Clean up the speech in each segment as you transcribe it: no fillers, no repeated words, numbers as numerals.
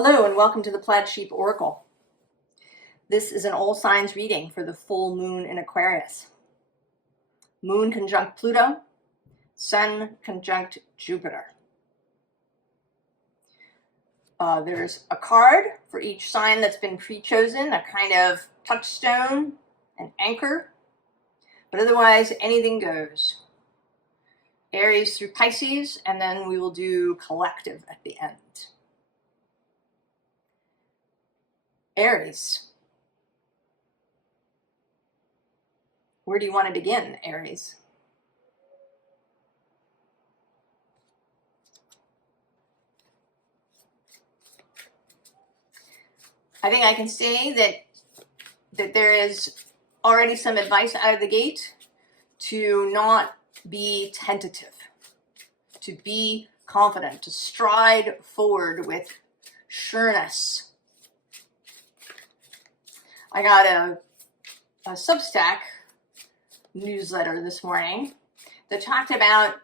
Hello and welcome to the Plaid Sheep Oracle. This is an all signs reading for the full moon in Aquarius. Moon conjunct Pluto, Sun conjunct Jupiter. There's a card for each sign that's been pre-chosen, a kind of touchstone, an anchor, but otherwise anything goes. Aries through Pisces, and then we will do collective at the end. Aries. Where do you want to begin, Aries? I think I can say that there is already some advice out of the gate to not be tentative, to be confident, to stride forward with sureness. I got a Substack newsletter this morning that talked about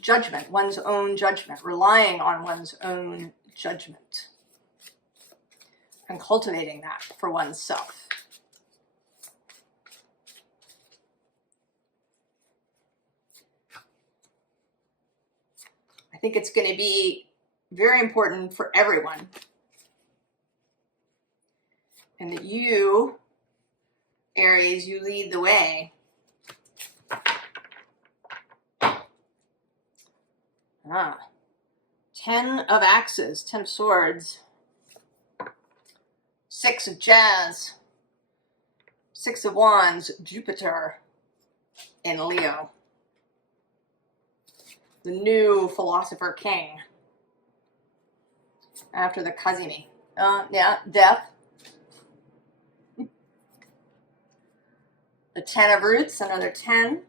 judgment, one's own judgment, relying on one's own judgment, and cultivating that for oneself. I think it's going to be very important for everyone. And that you, Aries, you lead the way. Ten of axes, 10 of swords, 6 of jazz, 6 of wands, Jupiter in Leo. The new philosopher king after the Kazimi. Death. The 10 of roots, another 10.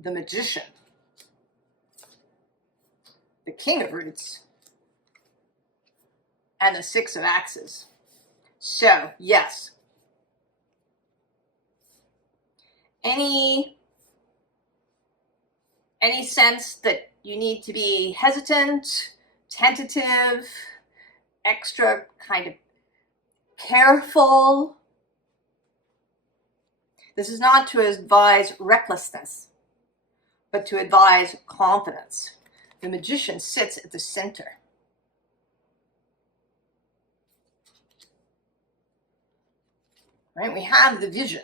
The magician. The king of roots. And the 6 of axes. So, yes. Any sense that you need to be hesitant, tentative, extra kind of careful. This is not to advise recklessness, but to advise confidence. The magician sits at the center. Right? We have the vision.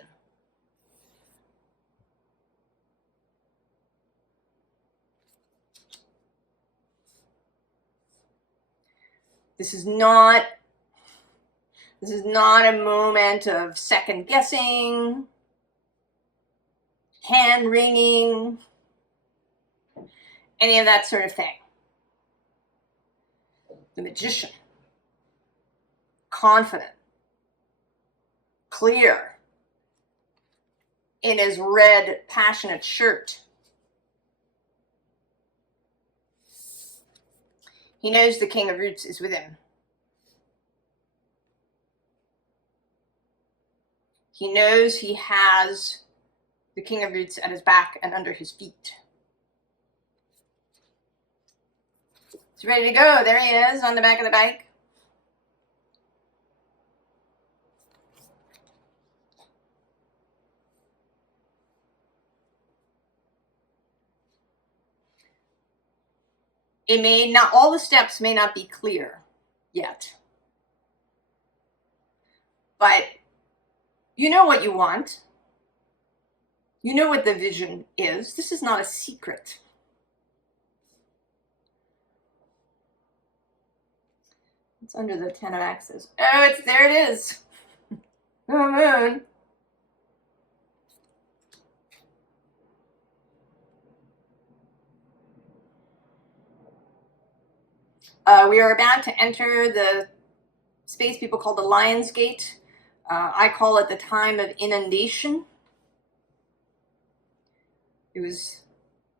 This is not a moment of second guessing, hand wringing, any of that sort of thing. The magician, confident, clear, in his red, passionate shirt. He knows the king of roots is with him. He knows he has the king of roots at his back and under his feet. He's ready to go. There he is on the back of the bike. All the steps may not be clear yet. But you know what you want. You know what the vision is. This is not a secret. It's under the 10 of axes. Oh, there it is. Oh, moon. We are about to enter the space people call the Lion's Gate. I call it the time of inundation. It was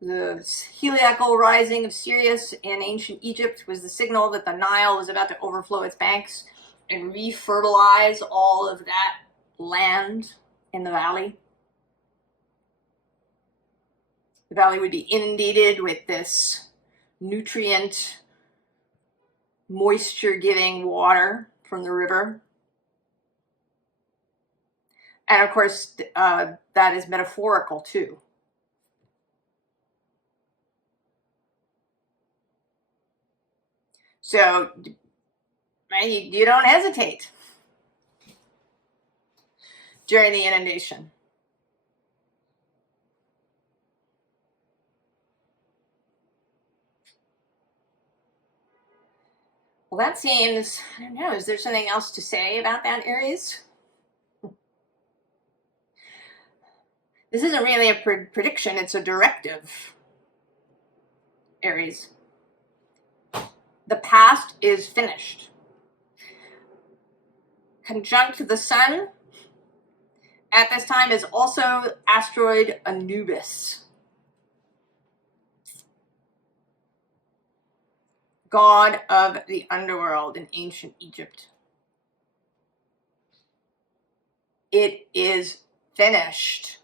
the heliacal rising of Sirius in ancient Egypt was the signal that the Nile was about to overflow its banks and refertilize all of that land in the valley. The valley would be inundated with this nutrient moisture-giving water from the river. And of course, that is metaphorical too. So you don't hesitate during the inundation. Well, that seems, I don't know, is there something else to say about that, Aries? This isn't really a prediction, it's a directive, Aries. The past is finished. Conjunct the sun at this time is also asteroid Anubis, god of the underworld in ancient Egypt. It is finished.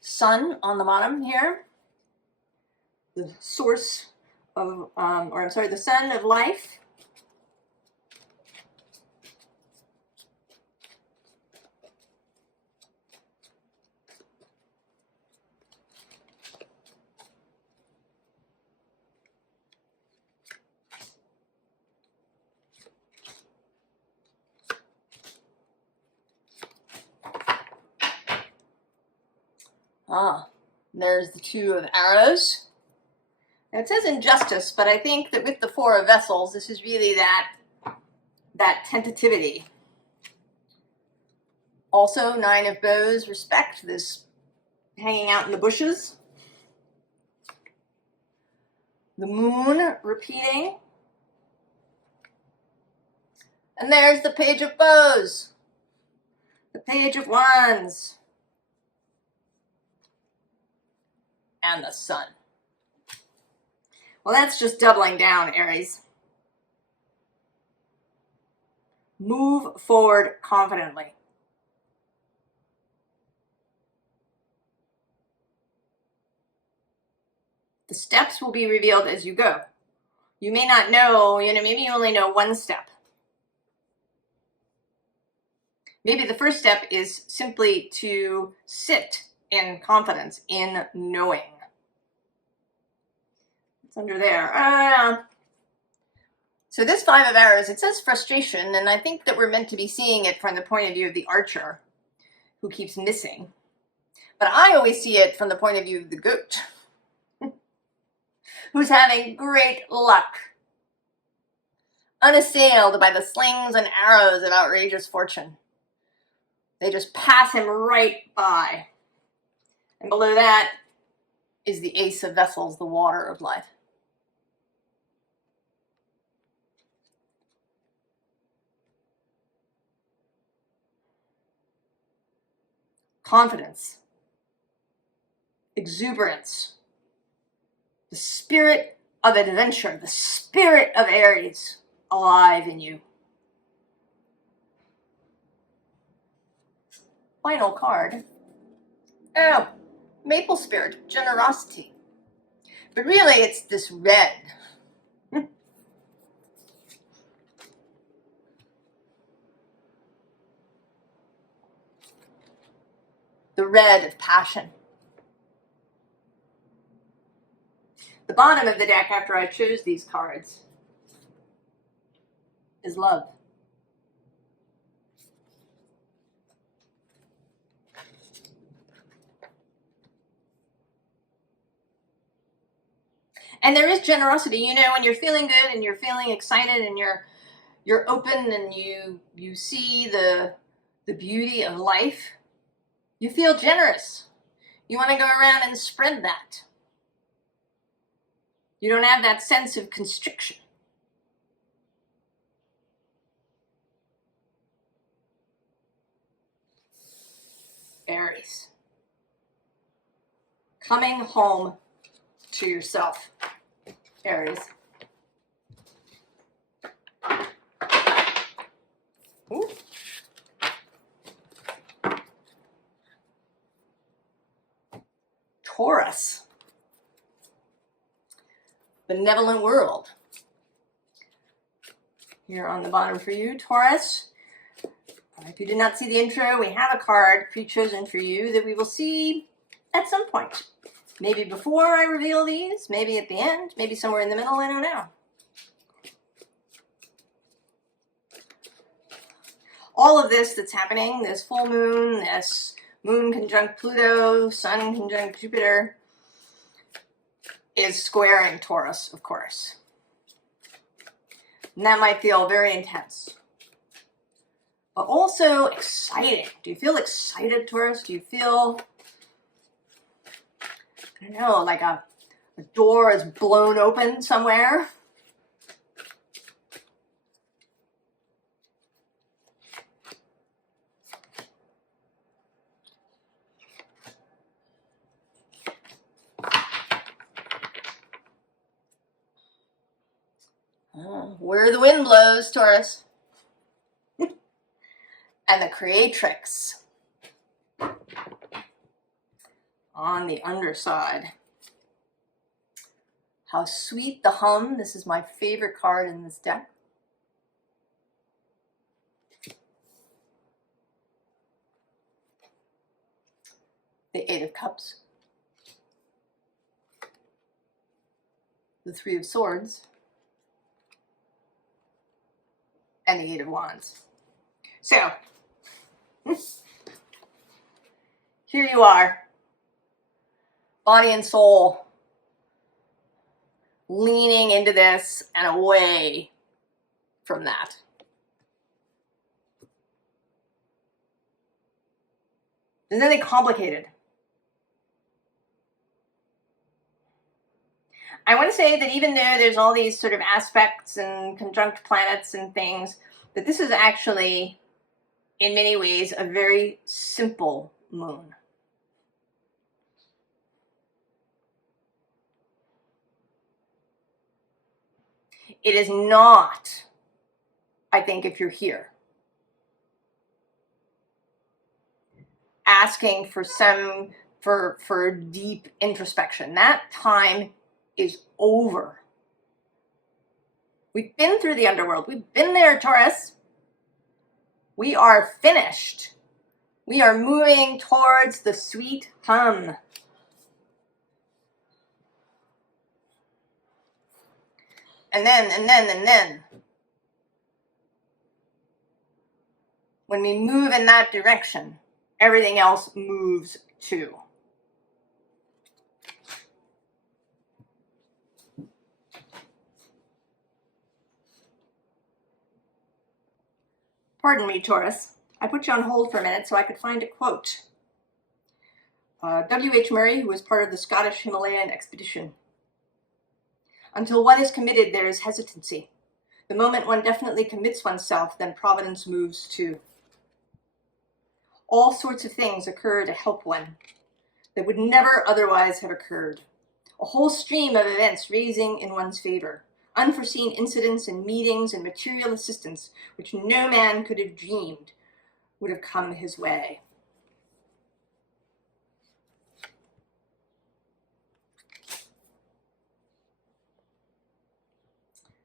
Sun on the bottom here, the source of, the sun of life. There's the 2 of arrows. Now it says injustice, but I think that with the 4 of vessels, this is really that tentativity. Also, 9 of bows, respect, this hanging out in the bushes. The moon repeating. And there's the page of bows. The page of wands. And the sun. Well, that's just doubling down, Aries. Move forward confidently. The steps will be revealed as you go. You may not know, maybe you only know one step. Maybe the first step is simply to sit in confidence, in knowing. It's under there. So this 5 of arrows, it says frustration, and I think that we're meant to be seeing it from the point of view of the archer who keeps missing. But I always see it from the point of view of the goat who's having great luck, unassailed by the slings and arrows of outrageous fortune. They just pass him right by. And below that is the Ace of Vessels, the water of life. Confidence, exuberance, the spirit of adventure, the spirit of Aries alive in you. Final card. Oh, maple spirit, generosity. But really it's this red. The red of passion. The bottom of the deck after I chose these cards is love. And there is generosity, when you're feeling good and you're feeling excited and you're open and you see the beauty of life, you feel generous. You want to go around and spread that. You don't have that sense of constriction. Aries. Coming home to yourself, Aries. Ooh. Taurus. Benevolent world. Here on the bottom for you, Taurus. If you did not see the intro, we have a card pre-chosen for you that we will see at some point. Maybe before I reveal these, maybe at the end, maybe somewhere in the middle, I don't know. All of this that's happening, this full moon, this moon conjunct Pluto, sun conjunct Jupiter, is squaring Taurus, of course. And that might feel very intense, but also exciting. Do you feel excited, Taurus? Do you feel, I don't know, like a door is blown open somewhere? Where the wind blows, Taurus. And the creatrix on the underside. How sweet the hum. This is my favorite card in this deck. The Eight of Cups. The Three of Swords. And the Eight of Wands. So, here you are, body and soul, leaning into this and away from that. Isn't it complicated? I want to say that even though there's all these sort of aspects and conjunct planets and things, that this is actually, in many ways, a very simple moon. It is not, I think, if you're here, asking for for deep introspection. That time is over. We've been through the underworld. We've been there, Taurus. We are finished. We are moving towards the sweet hum. And then, when we move in that direction, everything else moves too. Pardon me, Taurus. I put you on hold for a minute so I could find a quote. W.H. Murray, who was part of the Scottish Himalayan expedition. Until one is committed, there is hesitancy. The moment one definitely commits oneself, then providence moves too. All sorts of things occur to help one that would never otherwise have occurred. A whole stream of events raising in one's favor. Unforeseen incidents and meetings and material assistance which no man could have dreamed would have come his way.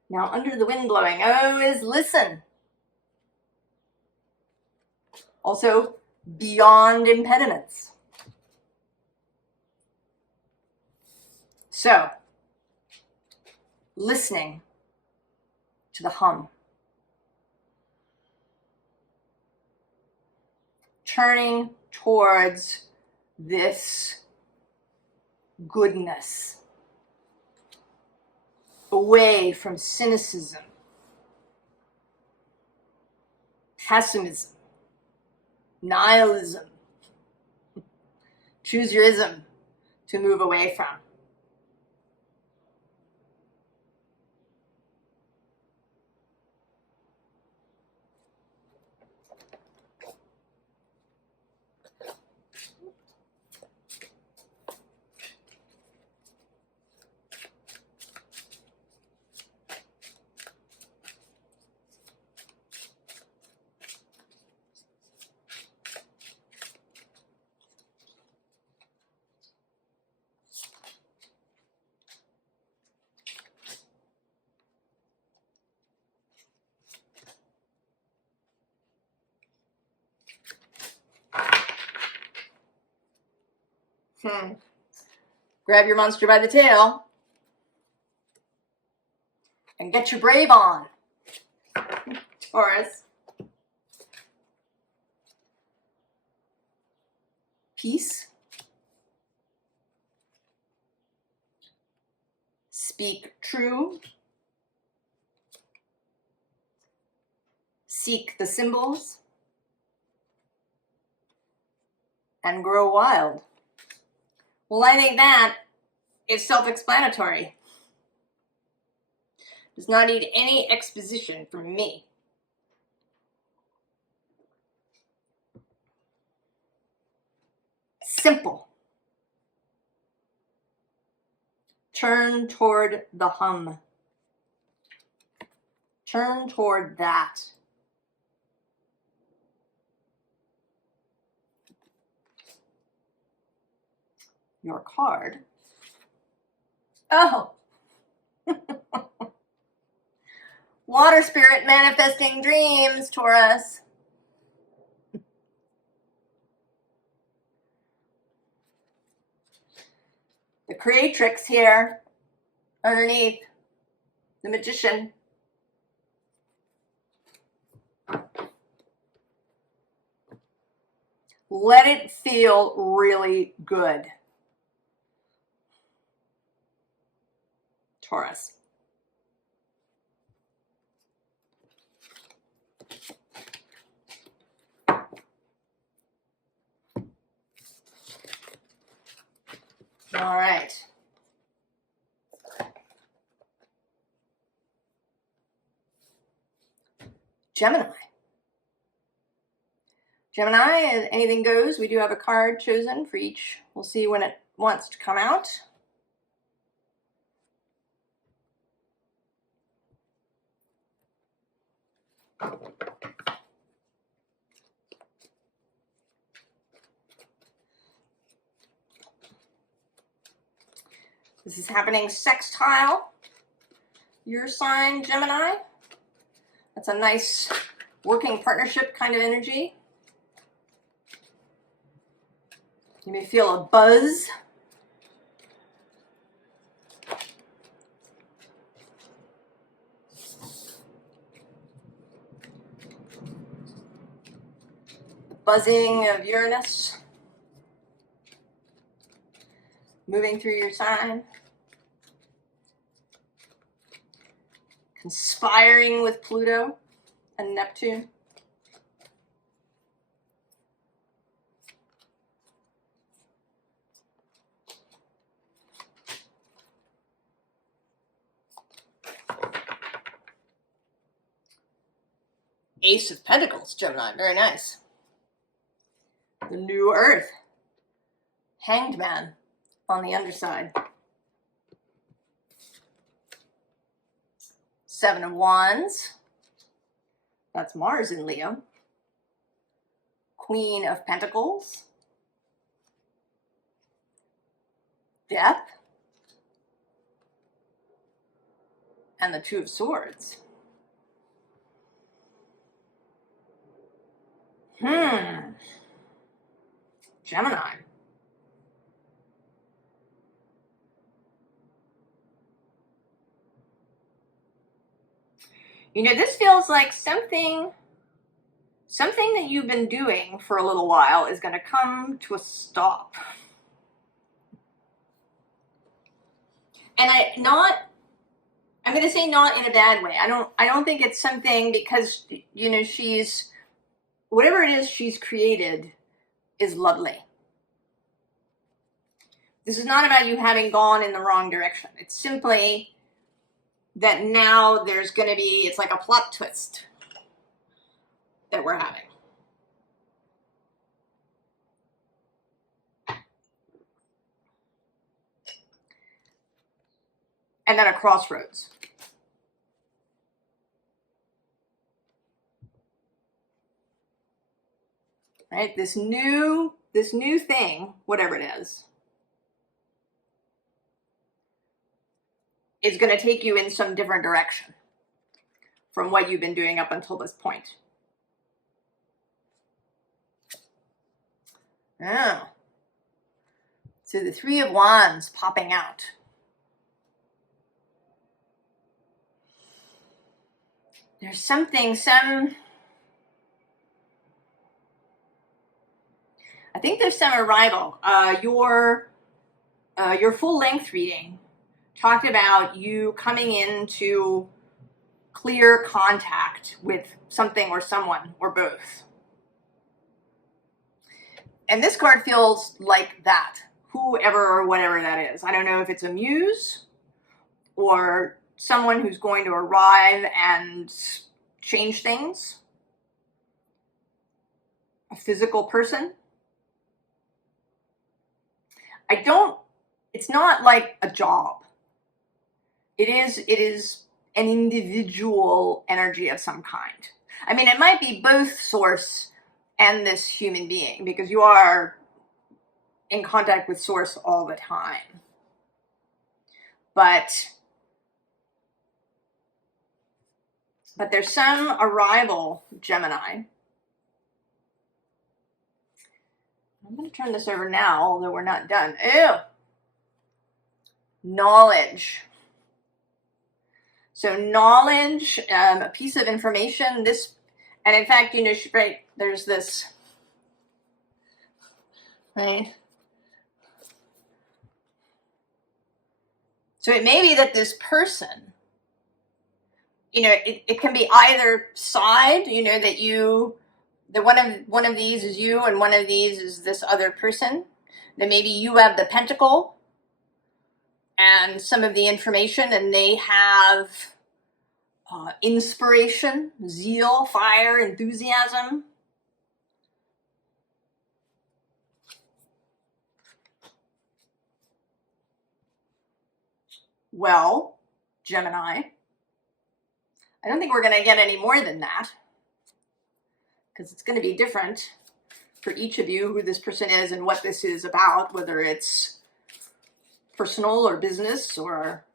Now, under the wind blowing, is listen. Also, beyond impediments. So, listening to the hum. Turning towards this goodness. Away from cynicism, pessimism, nihilism. Choose your ism to move away from. Grab your monster by the tail and get your brave on, Taurus. Peace. Speak true. Seek the symbols. And grow wild. Well, I think that is self-explanatory. Does not need any exposition from me. Simple. Turn toward the hum. Turn toward that. Your card. Oh. Water spirit manifesting dreams, Taurus. The creatrix here underneath, the magician. Let it feel really good, Taurus. All right. Gemini. Gemini, anything goes. We do have a card chosen for each. We'll see when it wants to come out. This is happening sextile your sign, Gemini. That's a nice working partnership kind of energy. You may feel a buzz. The buzzing of Uranus moving through your sign. Conspiring with Pluto and Neptune. Ace of Pentacles, Gemini, very nice. The new Earth. Hanged Man on the underside. Seven of Wands. That's Mars in Leo. Queen of Pentacles. Death. And the Two of Swords. Gemini. You know, this feels like something that you've been doing for a little while is going to come to a stop. And I'm going to say not in a bad way. I don't think it's something because, you know, whatever it is she's created is lovely. This is not about you having gone in the wrong direction. It's simply that now there's going to be, it's like a plot twist that we're having. And then a crossroads. Right? This new thing, whatever it is going to take you in some different direction from what you've been doing up until this point. Oh. So the Three of Wands popping out. There's something, I think there's some arrival. Your full length reading talked about you coming into clear contact with something or someone or both. And this card feels like that, whoever or whatever that is. I don't know if it's a muse or someone who's going to arrive and change things. A physical person. It's not like a job. It is an individual energy of some kind. I mean, it might be both source and this human being, because you are in contact with source all the time. But there's some arrival, Gemini. I'm going to turn this over now, although we're not done. Ew. Knowledge. So knowledge, a piece of information, this, and in fact, you know, right, there's this, right? So it may be that this person, you know, it can be either side, you know, that one of these is you and one of these is this other person. That maybe you have the pentacle and some of the information, and they have inspiration, zeal, fire, enthusiasm. Well, Gemini, I don't think we're going to get any more than that, because it's going to be different for each of you who this person is and what this is about, whether it's personal or business or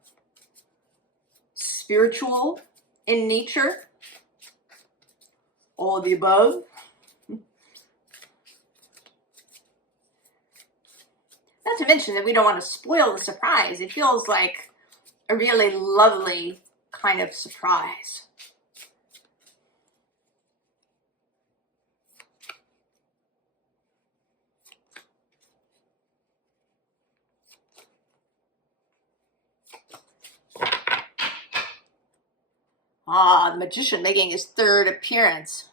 spiritual in nature, all of the above. Not to mention that we don't want to spoil the surprise. It feels like a really lovely kind of surprise. Ah, the Magician making his third appearance.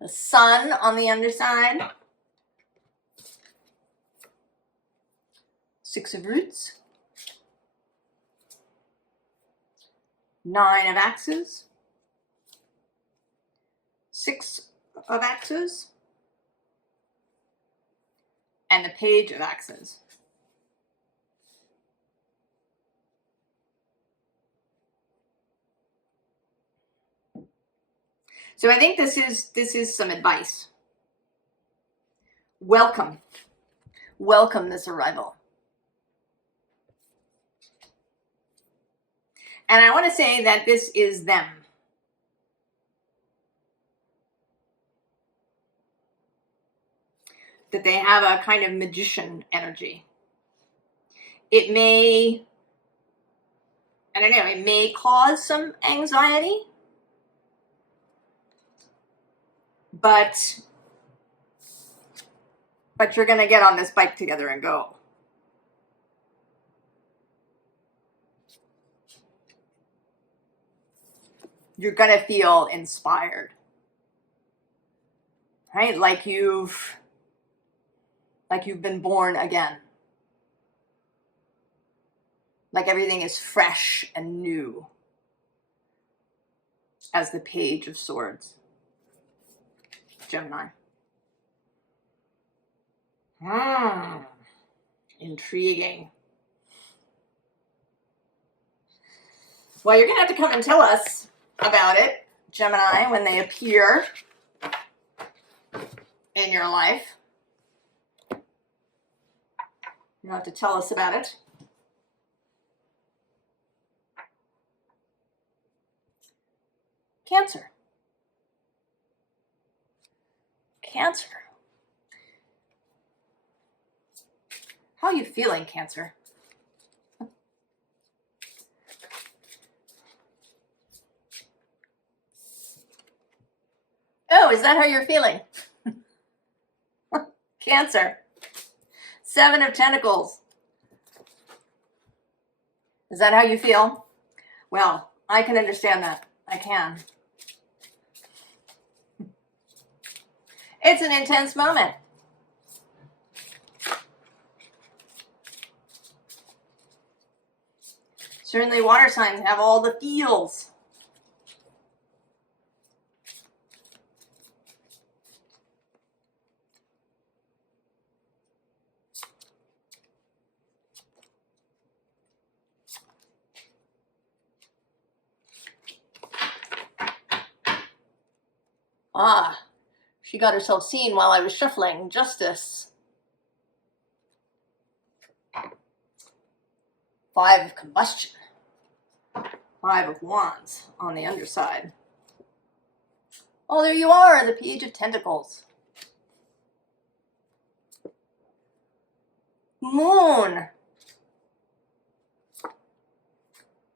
The Sun on the underside. Six of Roots. Nine of Axes. Six of Axes. And the Page of Axes. So I think this is some advice. Welcome this arrival. And I want to say that this is them. That they have a kind of magician energy. It may, I don't know, it may cause some anxiety. But you're going to get on this bike together and go. You're going to feel inspired. Right? Like you've been born again. Like everything is fresh and new. As the Page of Swords. Gemini. Intriguing. Well, you're going to have to come and tell us about it, Gemini, when they appear in your life. You have to tell us about it. Cancer. Cancer. How are you feeling, Cancer? Oh, is that how you're feeling? Cancer. 7 of Pentacles. Is that how you feel? Well, I can understand that. I can. It's an intense moment. Certainly water signs have all the feels. Ah, she got herself seen while I was shuffling. Justice. 5 of combustion. 5 of wands on the underside. Oh, there you are, the Page of Tentacles. Moon.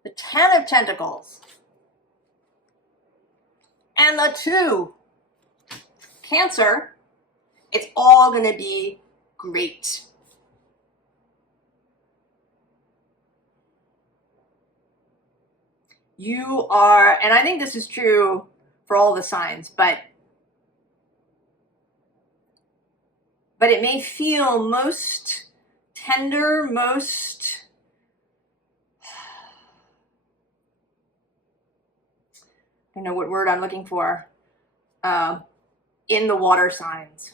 The 10 of Pentacles. And the 2. Cancer. It's all going to be great. You are, and I think this is true for all the signs, but it may feel most tender, most I don't know what word I'm looking for, in the water signs.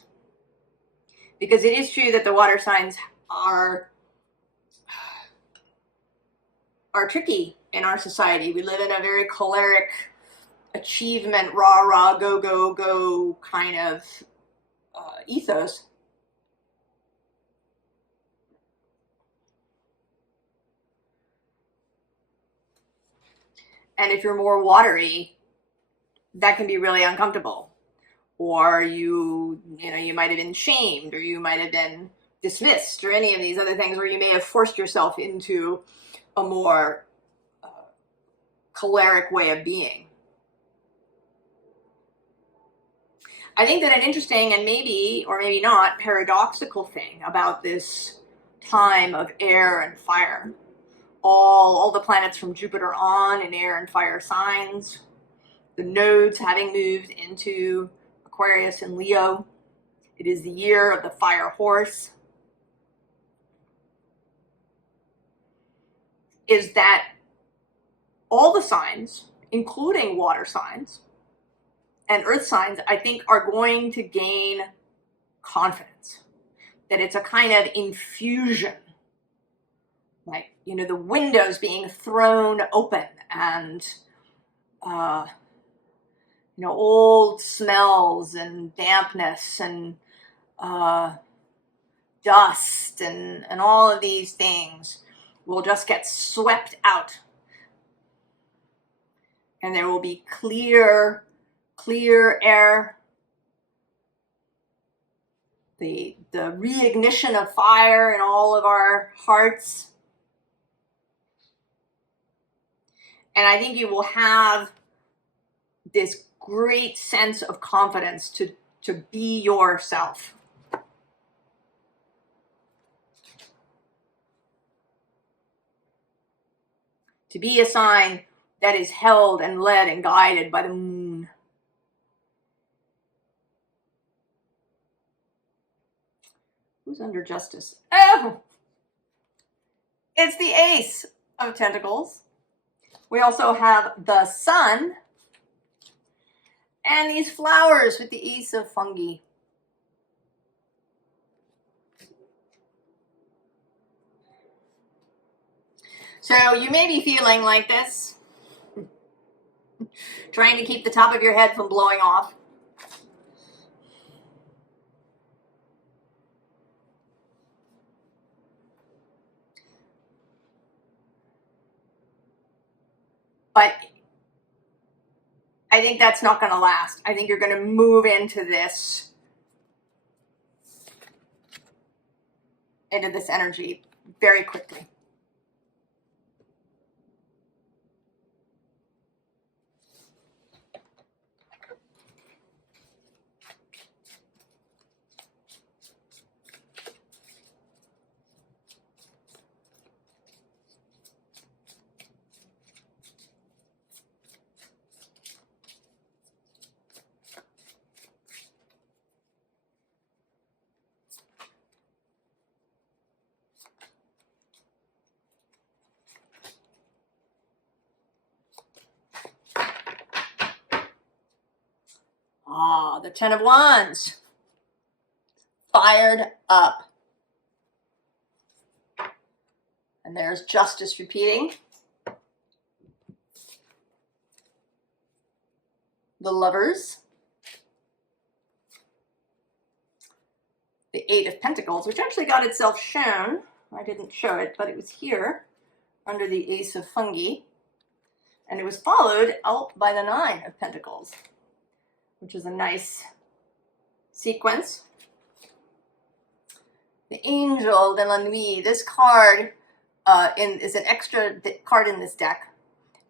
Because it is true that the water signs are tricky in our society. We live in a very choleric, achievement, rah, rah, go, go, go kind of ethos. And if you're more watery, that can be really uncomfortable. Or you might have been shamed, or you might have been dismissed, or any of these other things, or you may have forced yourself into a more choleric way of being. I think that an interesting and maybe, or maybe not, paradoxical thing about this time of air and fire, all the planets from Jupiter on in air and fire signs, the nodes having moved into Aquarius and Leo. It is the year of the fire horse. Is that all the signs, including water signs and earth signs, I think are going to gain confidence. That it's a kind of infusion. Like, the windows being thrown open and, old smells and dampness and dust and all of these things will just get swept out. And there will be clear air. The reignition of fire in all of our hearts. And I think you will have this great sense of confidence to be yourself. To be a sign that is held and led and guided by the moon. Who's under justice? Oh! It's the Ace of Pentacles. We also have the Sun. And these flowers with the Ace of Fungi. So you may be feeling like this. Trying to keep the top of your head from blowing off. But I think that's not going to last. I think you're going to move into this into this energy very quickly. Ah, the Ten of Wands. Fired up. And there's justice repeating. The Lovers. The Eight of Pentacles, which actually got itself shown. I didn't show it, but it was here under the Ace of Fungi. And it was followed out by the Nine of Pentacles, which is a nice sequence. The Angel de la Nuit. This card is an extra card in this deck,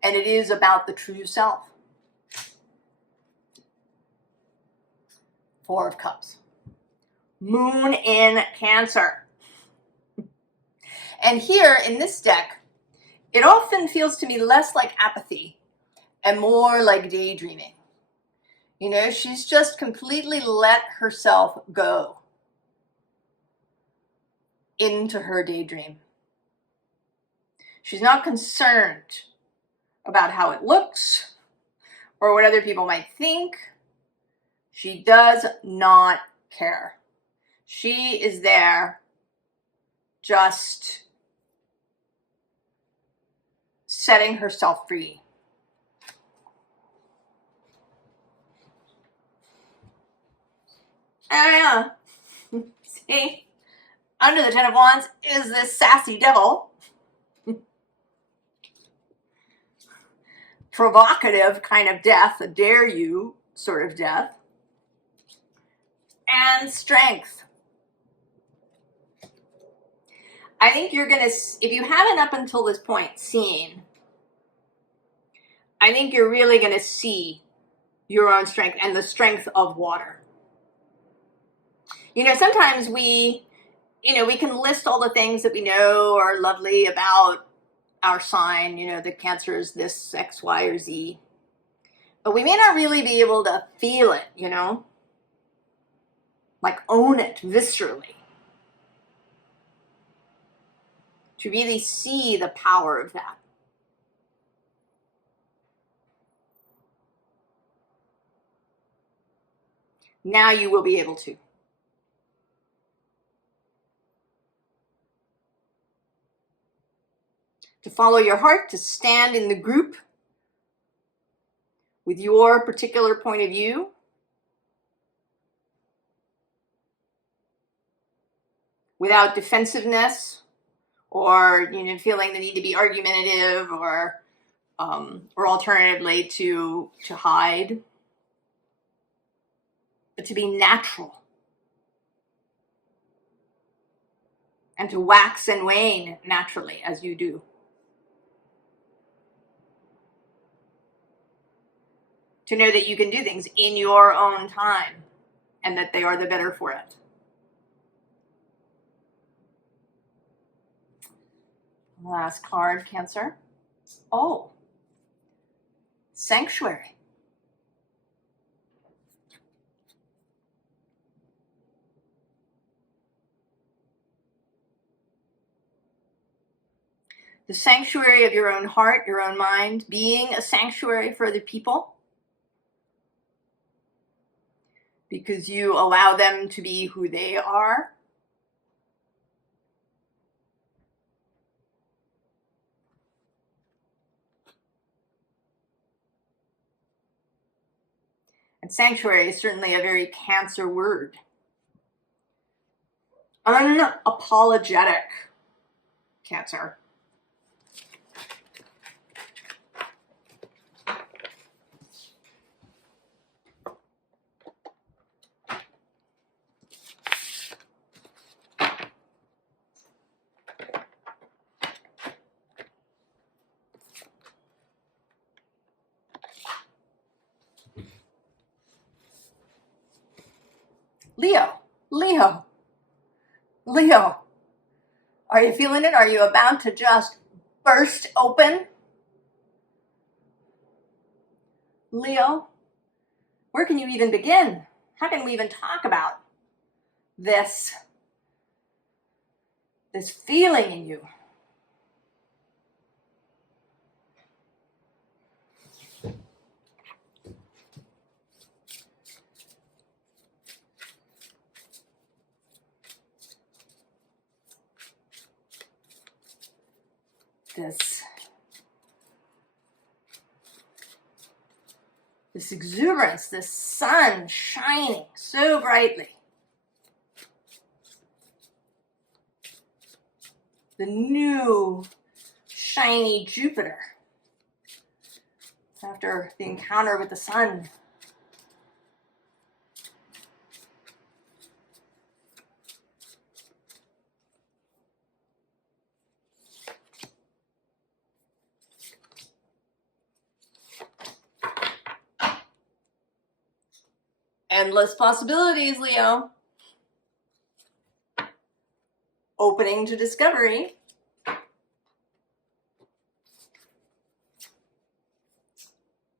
and it is about the true self. Four of Cups. Moon in Cancer. And here in this deck, it often feels to me less like apathy and more like daydreaming. You know, she's just completely let herself go into her daydream. She's not concerned about how it looks or what other people might think. She does not care. She is there just setting herself free. Oh yeah. See? Under the Ten of Wands is this sassy devil. Provocative kind of death, a dare you sort of death. And Strength. I think you're going to, if you haven't up until this point seen, I think you're really going to see your own strength and the strength of water. You know, sometimes we can list all the things that we know are lovely about our sign, you know, the Cancer is this X, Y, or Z. But we may not really be able to feel it, you know, like own it viscerally. To really see the power of that. Now you will be able to. To follow your heart, to stand in the group with your particular point of view. Without defensiveness or, you know, feeling the need to be argumentative or alternatively to hide. But to be natural. And to wax and wane naturally as you do. To know that you can do things in your own time and that they are the better for it. Last card, Cancer. Oh, Sanctuary. The sanctuary of your own heart, your own mind, being a sanctuary for other people. Because you allow them to be who they are. And sanctuary is certainly a very Cancer word. Unapologetic, Cancer. Leo, Leo, Leo. Are you feeling it? Are you about to just burst open? Leo, where can you even begin? How can we even talk about this feeling in you? This exuberance, this sun shining so brightly. The new shiny Jupiter after the encounter with the sun. Endless possibilities, Leo. Opening to discovery.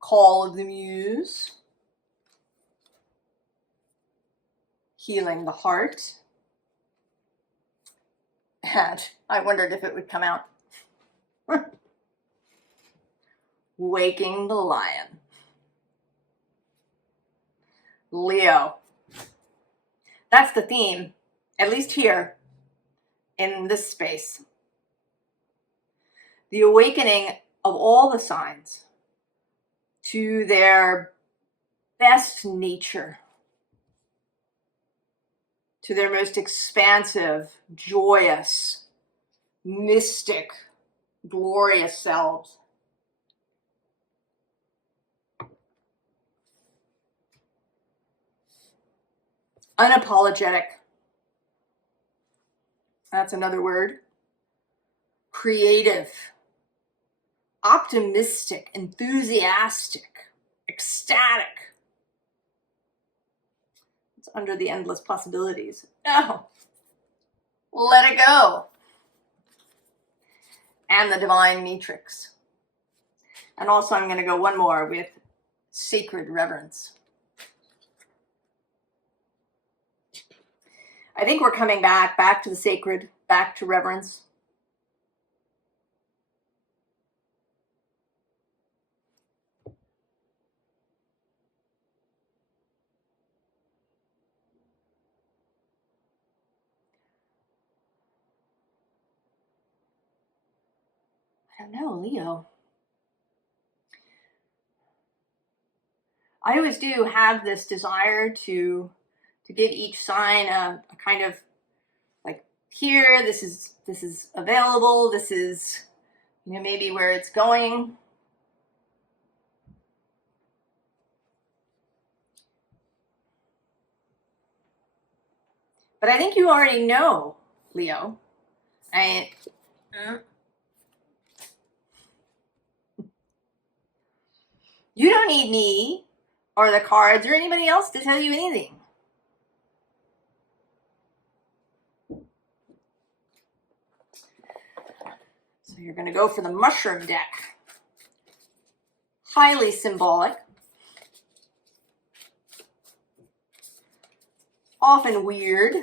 Call of the Muse. Healing the heart. And I wondered if it would come out. Waking the lion. Leo. That's the theme, at least here in this space. The awakening of all the signs to their best nature, to their most expansive, joyous, mystic, glorious selves. Unapologetic. That's another word. Creative. Optimistic, enthusiastic, ecstatic. It's under the endless possibilities. No. Let it go. And the divine matrix. And also I'm going to go one more with sacred reverence. I think we're coming back to the sacred, back to reverence. I don't know, Leo. I always do have this desire to give each sign a kind of like, here, this is available, this is, you know, maybe where it's going. But I think you already know, Leo. You don't need me or the cards or anybody else to tell you anything. So you're going to go for the mushroom deck. Highly symbolic. Often weird.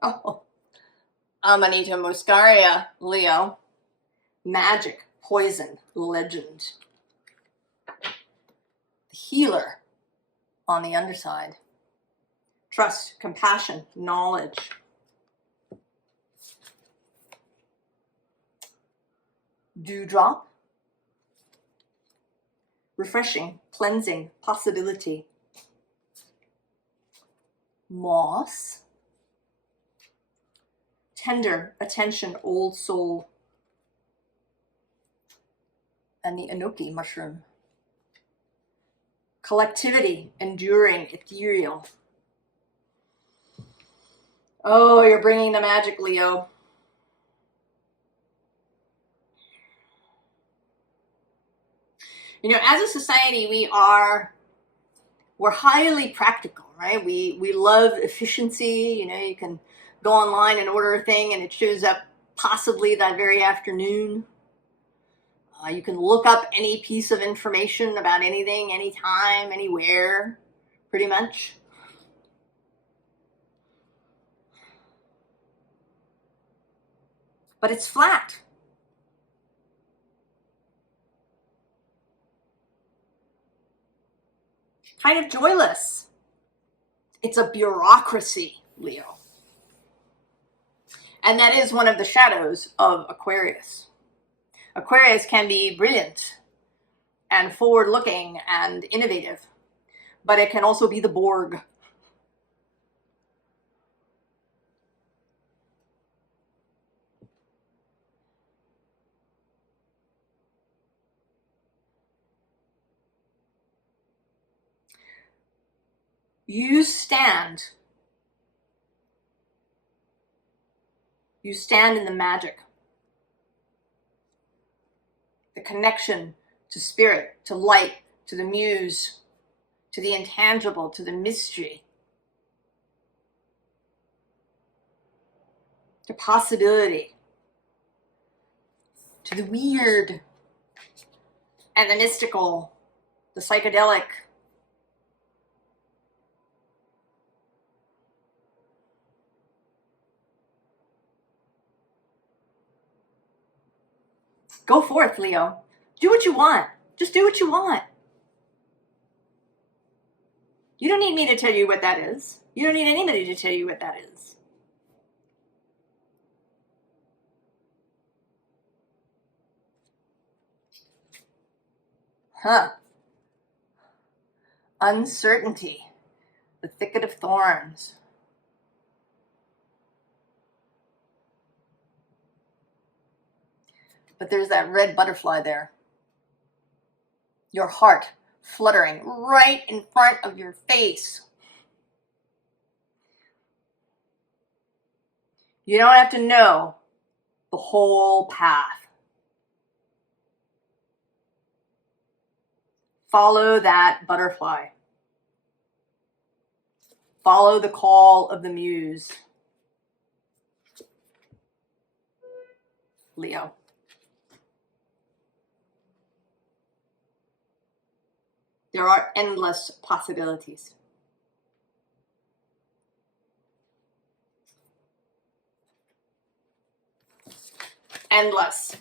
Oh, Amanita Muscaria, Leo. Magic, poison, legend. The healer on the underside. Trust, compassion, knowledge. Dewdrop. Refreshing, cleansing, possibility. Moss. Tender, attention, old soul. And the enoki mushroom. Collectivity, enduring, ethereal. Oh, you're bringing the magic, Leo. You know, as a society, we're highly practical, right? We love efficiency. You know, you can go online and order a thing and it shows up possibly that very afternoon. You can look up any piece of information about anything, anytime, anywhere, pretty much. But it's flat. Kind of joyless. It's a bureaucracy, Leo. And that is one of the shadows of Aquarius. Aquarius can be brilliant and forward-looking and innovative, but it can also be the Borg. You stand in the magic, the connection to spirit, to light, to the muse, to the intangible, to the mystery, to possibility, to the weird and the mystical, the psychedelic. Go forth, Leo. Do what you want. Just do what you want. You don't need me to tell you what that is. You don't need anybody to tell you what that is. Huh. Uncertainty. The thicket of thorns. But there's that red butterfly there. Your heart fluttering right in front of your face. You don't have to know the whole path. Follow that butterfly. Follow the call of the muse. Leo. There are endless possibilities. Endless.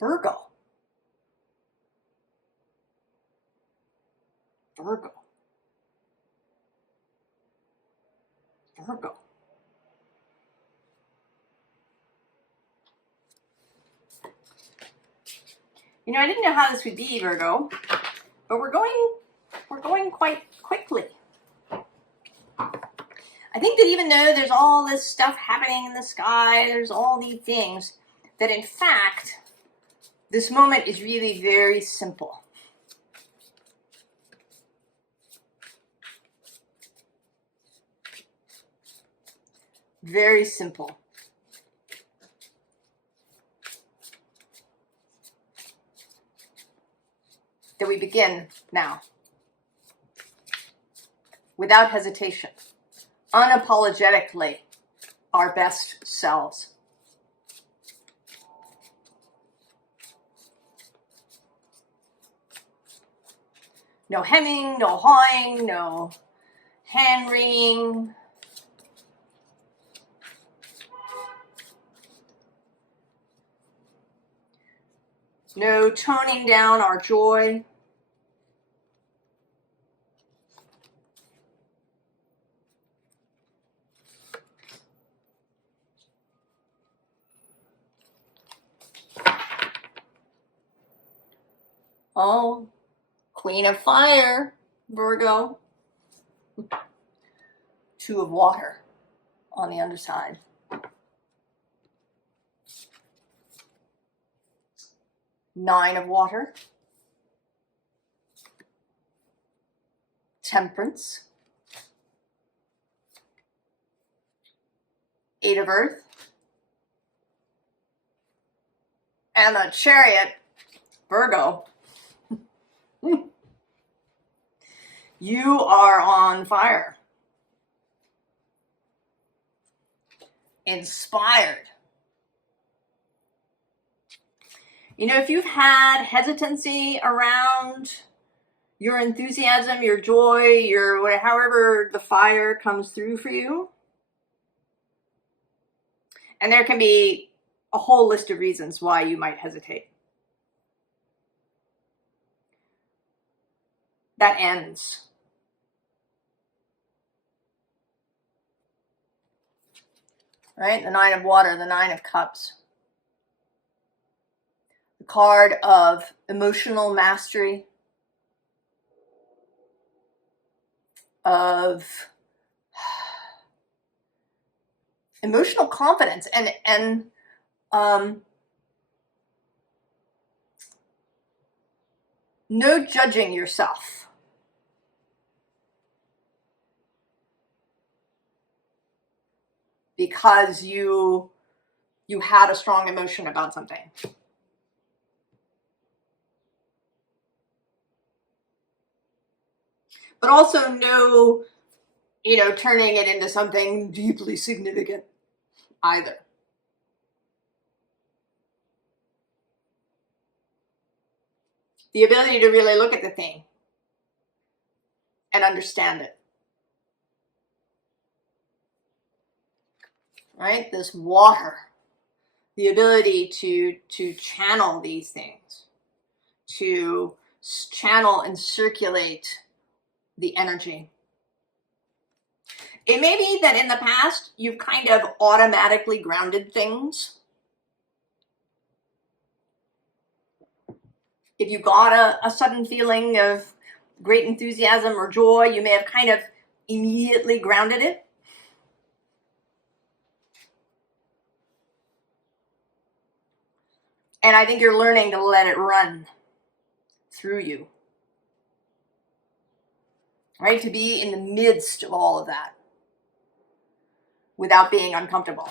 Virgo. Virgo. Virgo. You know, I didn't know how this would be, Virgo, but we're going quite quickly. I think that even though there's all this stuff happening in the sky, there's all these things, that in fact, this moment is really very simple. Very simple. That we begin now. Without hesitation. Unapologetically. Our best selves. No hemming, no hawing, no hand-wringing. No toning down our joy. Oh, Queen of Fire, Virgo. Two of Water on the underside. 9 of water, Temperance, 8 of earth, and the Chariot, Virgo. You are on fire. Inspired. You know, if you've had hesitancy around your enthusiasm, your joy, your however the fire comes through for you, and there can be a whole list of reasons why you might hesitate. That ends. Right? The 9 of water, the 9 of cups. The card of emotional mastery, of emotional confidence, and no judging yourself. Because you had a strong emotion about something. But also no, turning it into something deeply significant either. The ability to really look at the thing and understand it. Right? This water, the ability to channel these things, to channel and circulate the energy. It may be that in the past you've kind of automatically grounded things. If you got a sudden feeling of great enthusiasm or joy, you may have kind of immediately grounded it. And I think you're learning to let it run through you. Right? To be in the midst of all of that without being uncomfortable.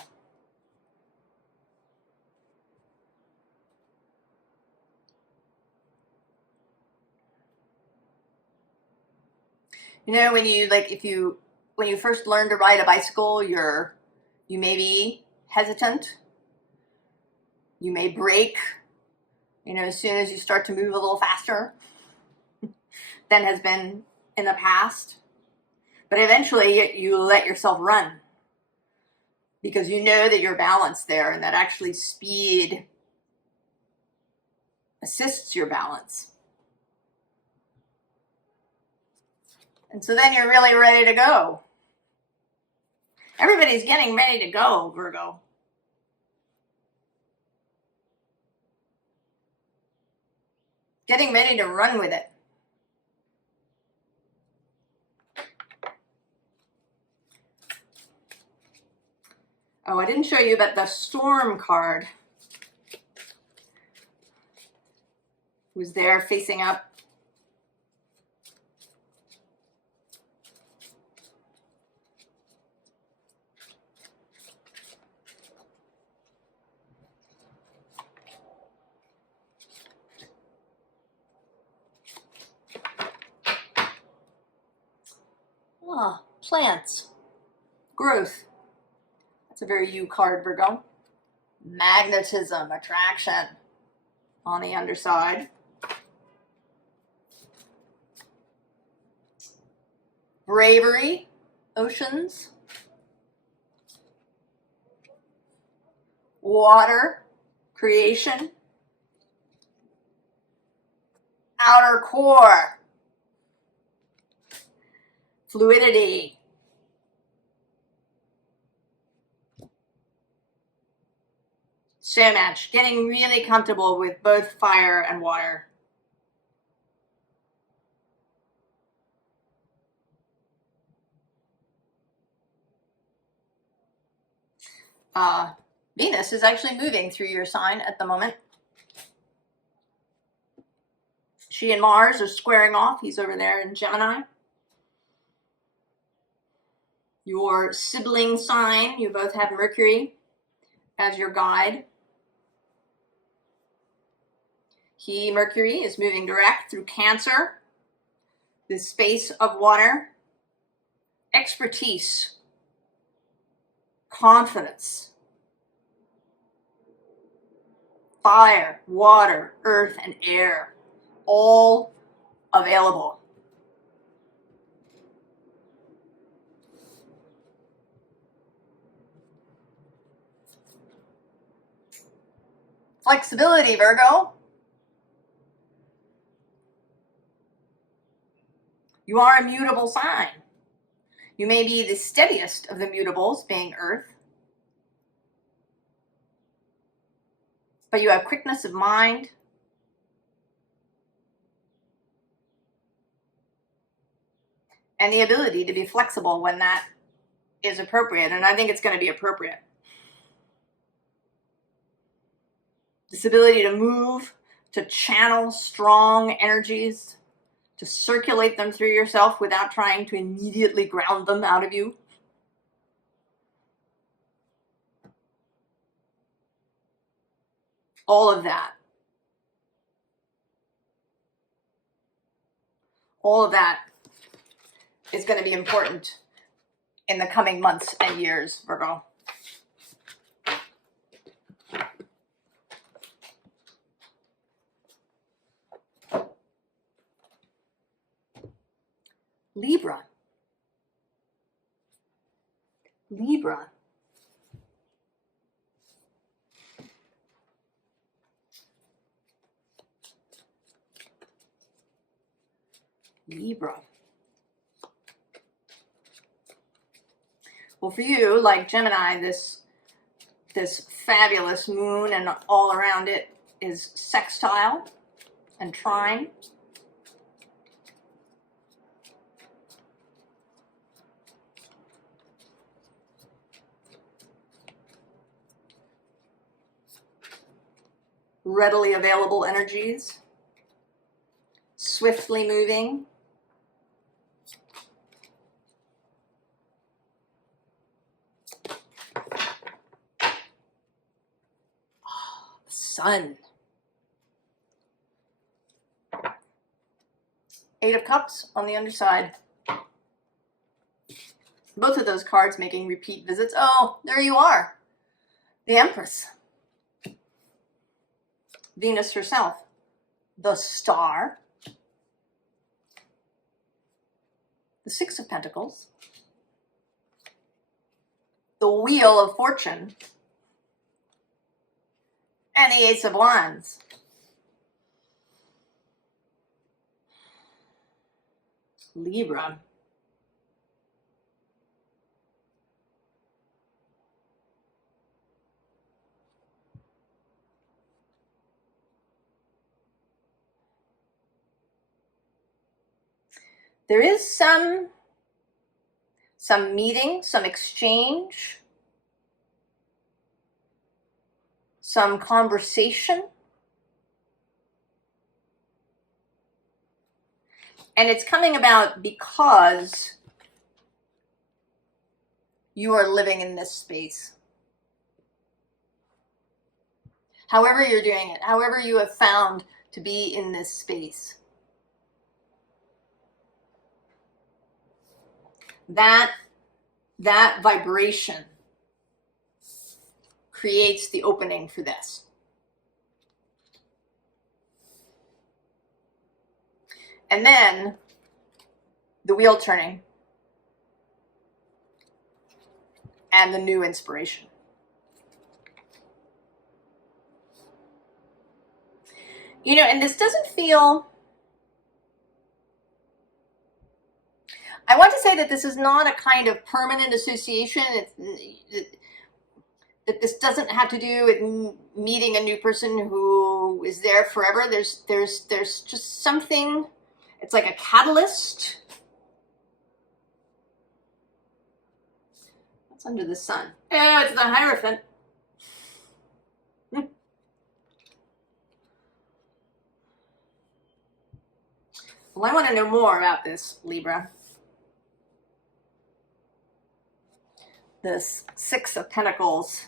You know, when you first learn to ride a bicycle, you may be hesitant. You may brake, as soon as you start to move a little faster than has been in the past. But eventually you let yourself run because you know that you're balanced there and that actually speed assists your balance. And so then you're really ready to go. Everybody's getting ready to go, Virgo. Getting ready to run with it. Oh, I didn't show you about the Storm card. Who's there facing up. Ah, plants. Growth. That's a very you card, Virgo. Magnetism, attraction on the underside. Bravery, oceans. Water, creation. Outer core, fluidity. So much. Getting really comfortable with both fire and water. Venus is actually moving through your sign at the moment. She and Mars are squaring off. He's over there in Gemini. Your sibling sign, you both have Mercury as your guide. Mercury, is moving direct through Cancer, this space of water, expertise, confidence, fire, water, earth, and air, all available. Flexibility, Virgo. You are a mutable sign. You may be the steadiest of the mutables, being Earth. But you have quickness of mind. And the ability to be flexible when that is appropriate. And I think it's going to be appropriate. This ability to move, to channel strong energies, to circulate them through yourself without trying to immediately ground them out of you. All of that. All of that is going to be important in the coming months and years, Virgo. Libra. Libra. Libra. Well, for you, like Gemini, this fabulous moon and all around it is sextile and trine. Readily available energies, swiftly moving. Sun. Eight of Cups on the underside. Both of those cards making repeat visits. Oh, there you are. The Empress. Venus herself. The Star. The Six of Pentacles. The Wheel of Fortune. And the Ace of Wands. Libra. There is some meeting, some exchange, some conversation. And it's coming about because you are living in this space. However you're doing it, however you have found to be in this space. That vibration creates the opening for this. And then the wheel turning and the new inspiration. You know, and this doesn't feel... I want to say that this is not a kind of permanent association. That this doesn't have to do with meeting a new person who is there forever. There's just something. It's like a catalyst. What's under the sun? Oh, it's the Hierophant. Well, I want to know more about this, Libra. This Six of Pentacles.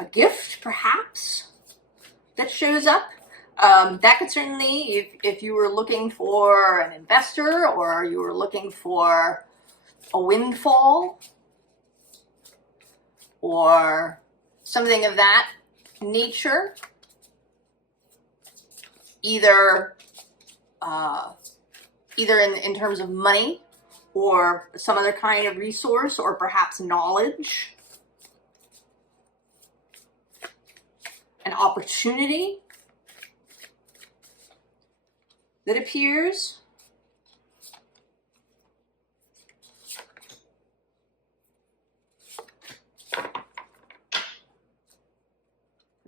A gift, perhaps, that shows up. That could certainly, if you were looking for an investor or you were looking for a windfall or something of that nature, either in terms of money or some other kind of resource or perhaps knowledge, an opportunity that appears.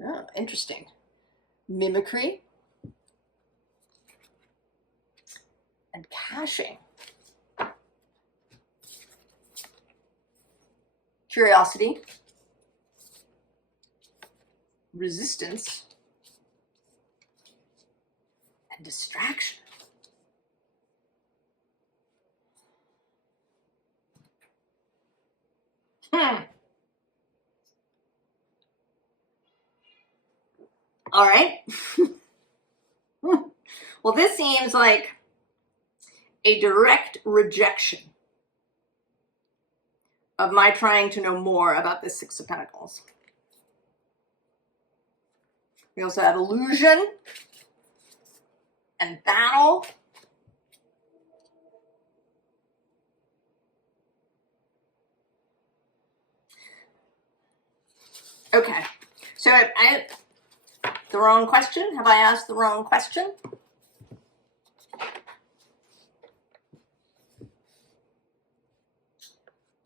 Oh, interesting. Mimicry and caching. Curiosity. Resistance. And distraction. All right. Well, this seems like a direct rejection of my trying to know more about this Six of Pentacles. We also have illusion and battle. Okay, so I the wrong question. Have I asked the wrong question?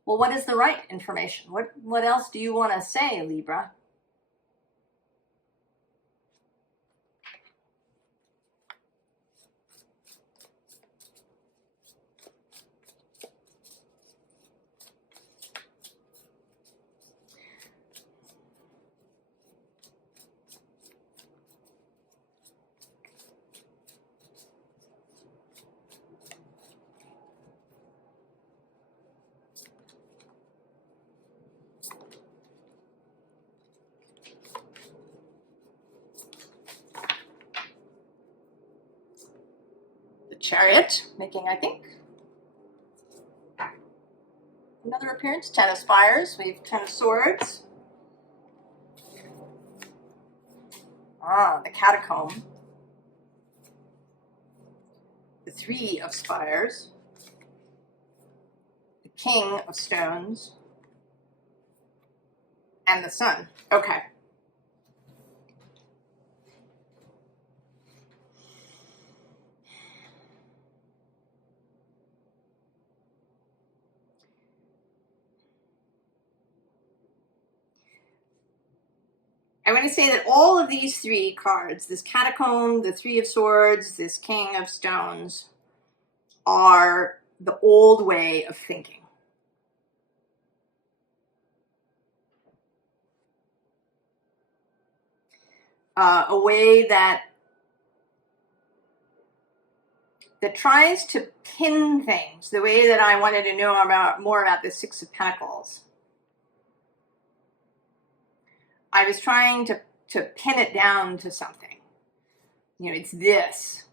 Well, what is the right information? What else do you want to say, Libra? Chariot, making, I think, another appearance. Ten of Spires. We have Ten of Swords. The Catacomb. The Three of Spires. The King of Stones. And the Sun. Okay. I want to say that all of these three cards, this Catacomb, the Three of Swords, this King of Stones, are the old way of thinking. A way that tries to pin things, the way that I wanted to know more about the Six of Pentacles. I was trying to pin it down to something. You know, it's this.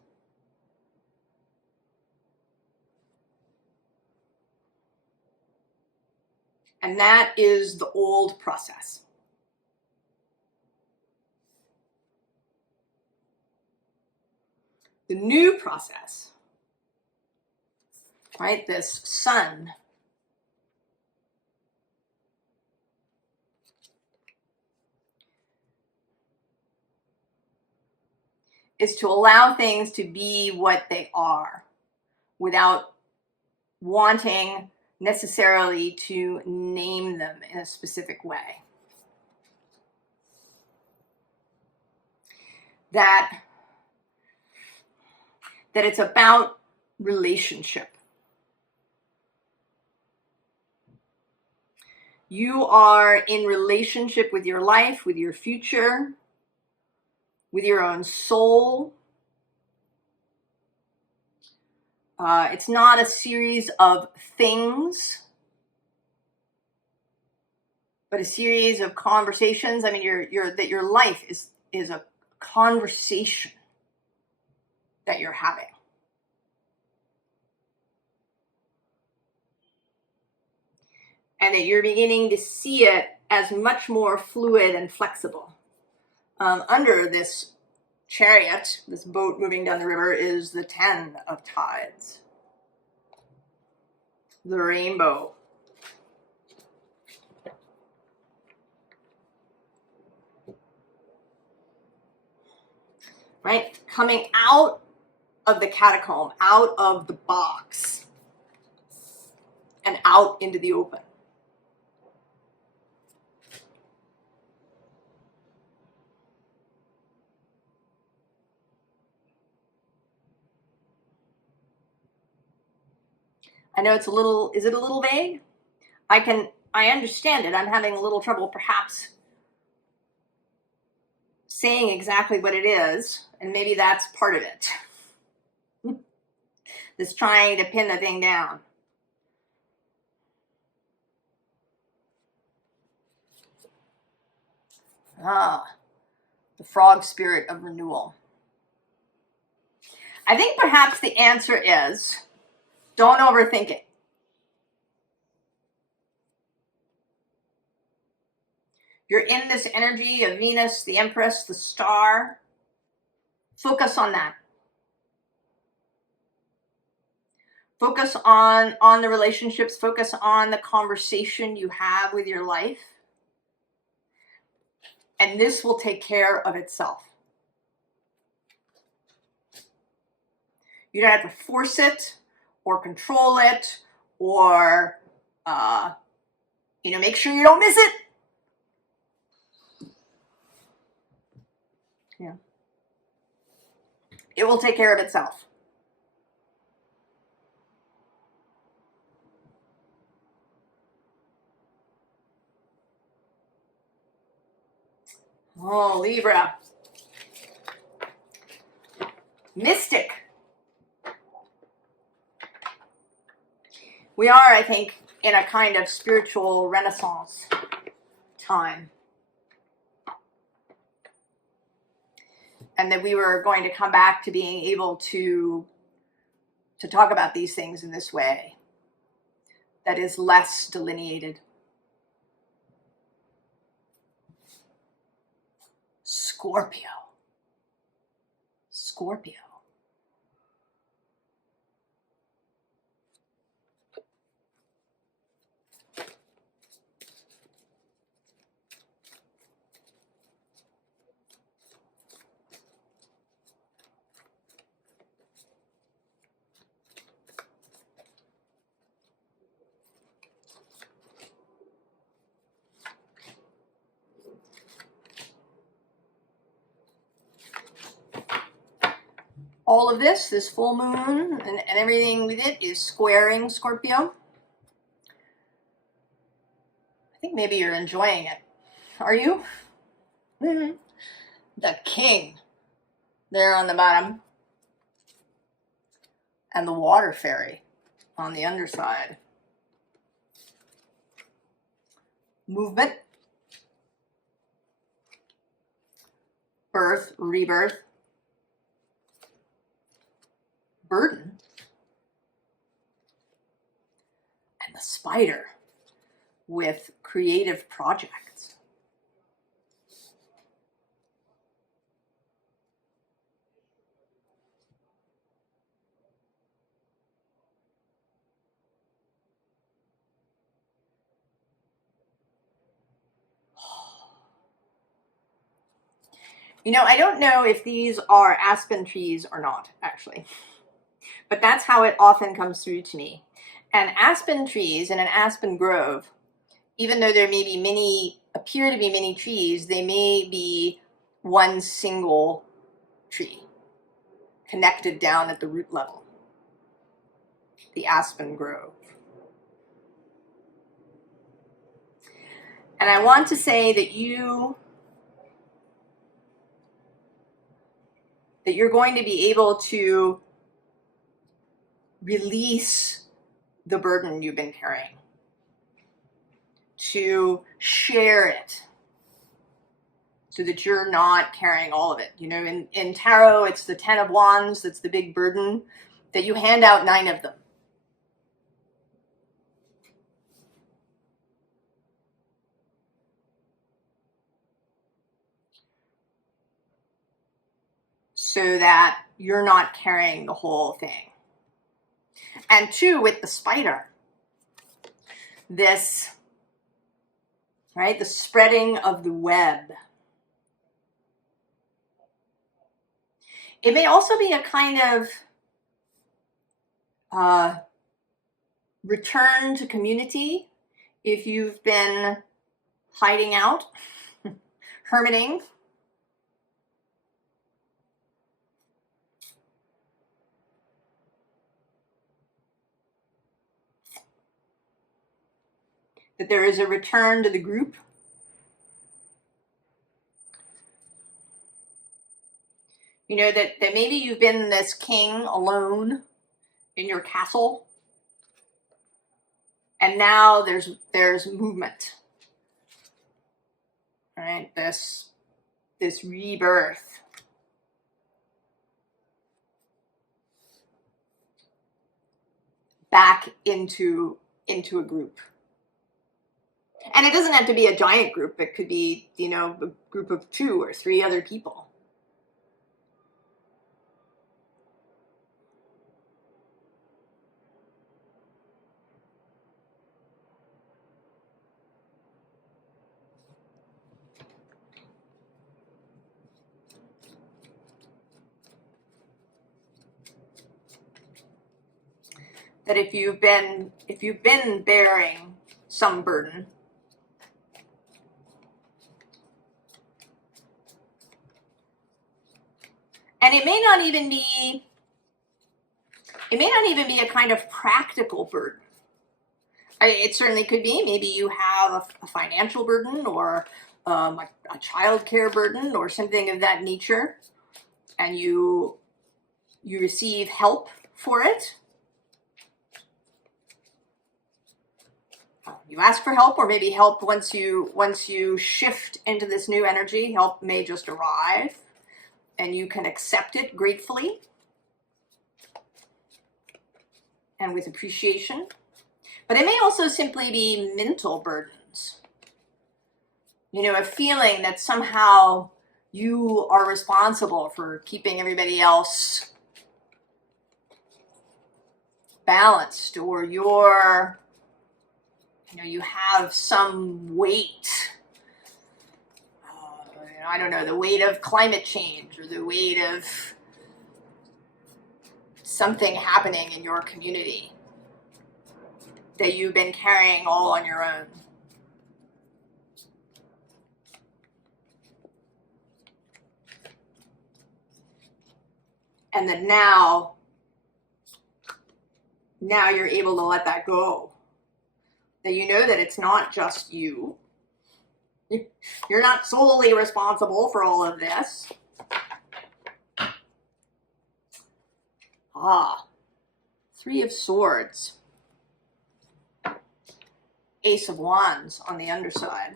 And that is the old process. The new process, right, this Sun, is to allow things to be what they are without wanting necessarily to name them in a specific way. That it's about relationship. You are in relationship with your life, with your future, with your own soul. It's not a series of things, but a series of conversations. I mean, your life is a conversation that you're having. And that you're beginning to see it as much more fluid and flexible. Under this chariot, this boat moving down the river, is the 10 of tides. The rainbow. Right? Coming out of the catacomb, out of the box, and out into the open. I know it's a little, is it a little vague? I understand it. I'm having a little trouble perhaps saying exactly what it is, and maybe that's part of it. This trying to pin the thing down. The frog spirit of renewal. I think perhaps the answer is, don't overthink it. You're in this energy of Venus, the Empress, the star. Focus on that. Focus on the relationships. Focus on the conversation you have with your life. And this will take care of itself. You don't have to force it or control it or, make sure you don't miss it. Yeah. It will take care of itself. Oh, Libra. Mystic. We are, I think, in a kind of spiritual renaissance time. And that we were going to come back to being able to talk about these things in this way that is less delineated. Scorpio. Scorpio. All of this full moon and everything with it is squaring Scorpio. I think maybe you're enjoying it. Are you? Mm-hmm. The king there on the bottom. And the water fairy on the underside. Movement. Birth, rebirth. Burden. And the spider with creative projects. I don't know if these are aspen trees or not, actually. But that's how it often comes through to me. And aspen trees in an aspen grove, even though there may be appear to be many trees, they may be one single tree connected down at the root level. The aspen grove. And I want to say that you that you're going to be able to release the burden you've been carrying, to share it so that you're not carrying all of it. You know, in tarot, it's the 10 of Wands that's the big burden, that you hand out 9 of them. So that you're not carrying the whole thing. And 2, with the spider, this, right, the spreading of the web. It may also be a kind of return to community if you've been hiding out, hermiting. That there is a return to the group. You know, that maybe you've been this king alone in your castle, and now there's movement. Right? This rebirth. Back into a group. And it doesn't have to be a giant group. It could be, you know, a group of 2 or 3 other people. That if you've been bearing some burden, and it may not even be a kind of practical burden. It certainly could be. Maybe you have a financial burden, or a childcare burden, or something of that nature, and you receive help for it. You ask for help, or maybe help once you shift into this new energy. Help may just arrive, and you can accept it gratefully and with appreciation. But it may also simply be mental burdens. You know, a feeling that somehow you are responsible for keeping everybody else balanced, or you have some weight. I don't know, the weight of climate change, or the weight of something happening in your community that you've been carrying all on your own. And then now you're able to let that go. That you know that it's not just you. You're not solely responsible for all of this. Three of Swords. Ace of Wands on the underside.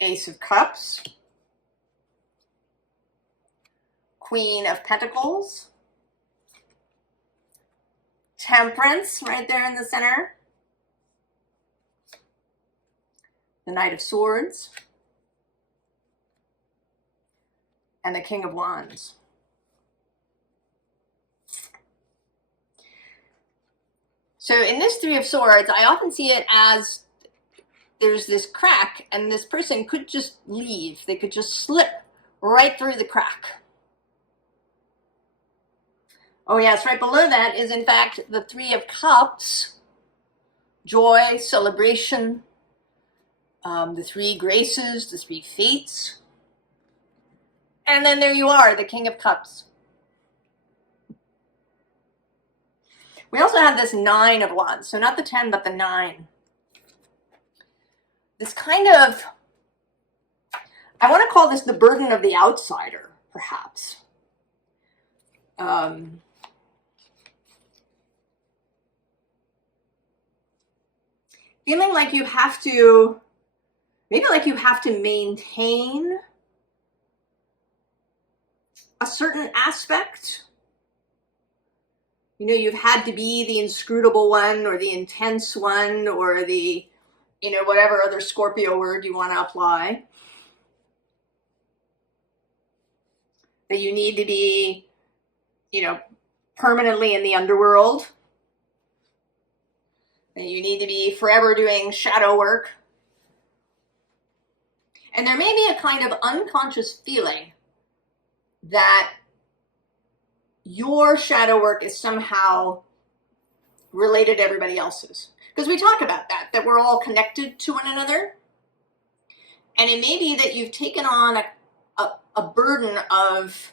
Ace of Cups. Queen of Pentacles. Temperance right there in the center. The Knight of Swords. And the King of Wands. So in this Three of Swords, I often see it as there's this crack, and this person could just leave. They could just slip right through the crack. Oh yes, right below that is in fact the Three of Cups. Joy, celebration, the three graces, the three fates. And then there you are, the King of Cups. We also have this Nine of Wands, so not the 10, but the 9. This kind of I want to call this the burden of the outsider, perhaps. Feeling like you have to, maybe like you have to maintain a certain aspect. You know, you've had to be the inscrutable one or the intense one or the, you know, whatever other Scorpio word you want to apply. That you need to be, you know, permanently in the underworld. That you need to be forever doing shadow work. And there may be a kind of unconscious feeling that your shadow work is somehow related to everybody else's. Because we talk about that we're all connected to one another. And it may be that you've taken on a burden of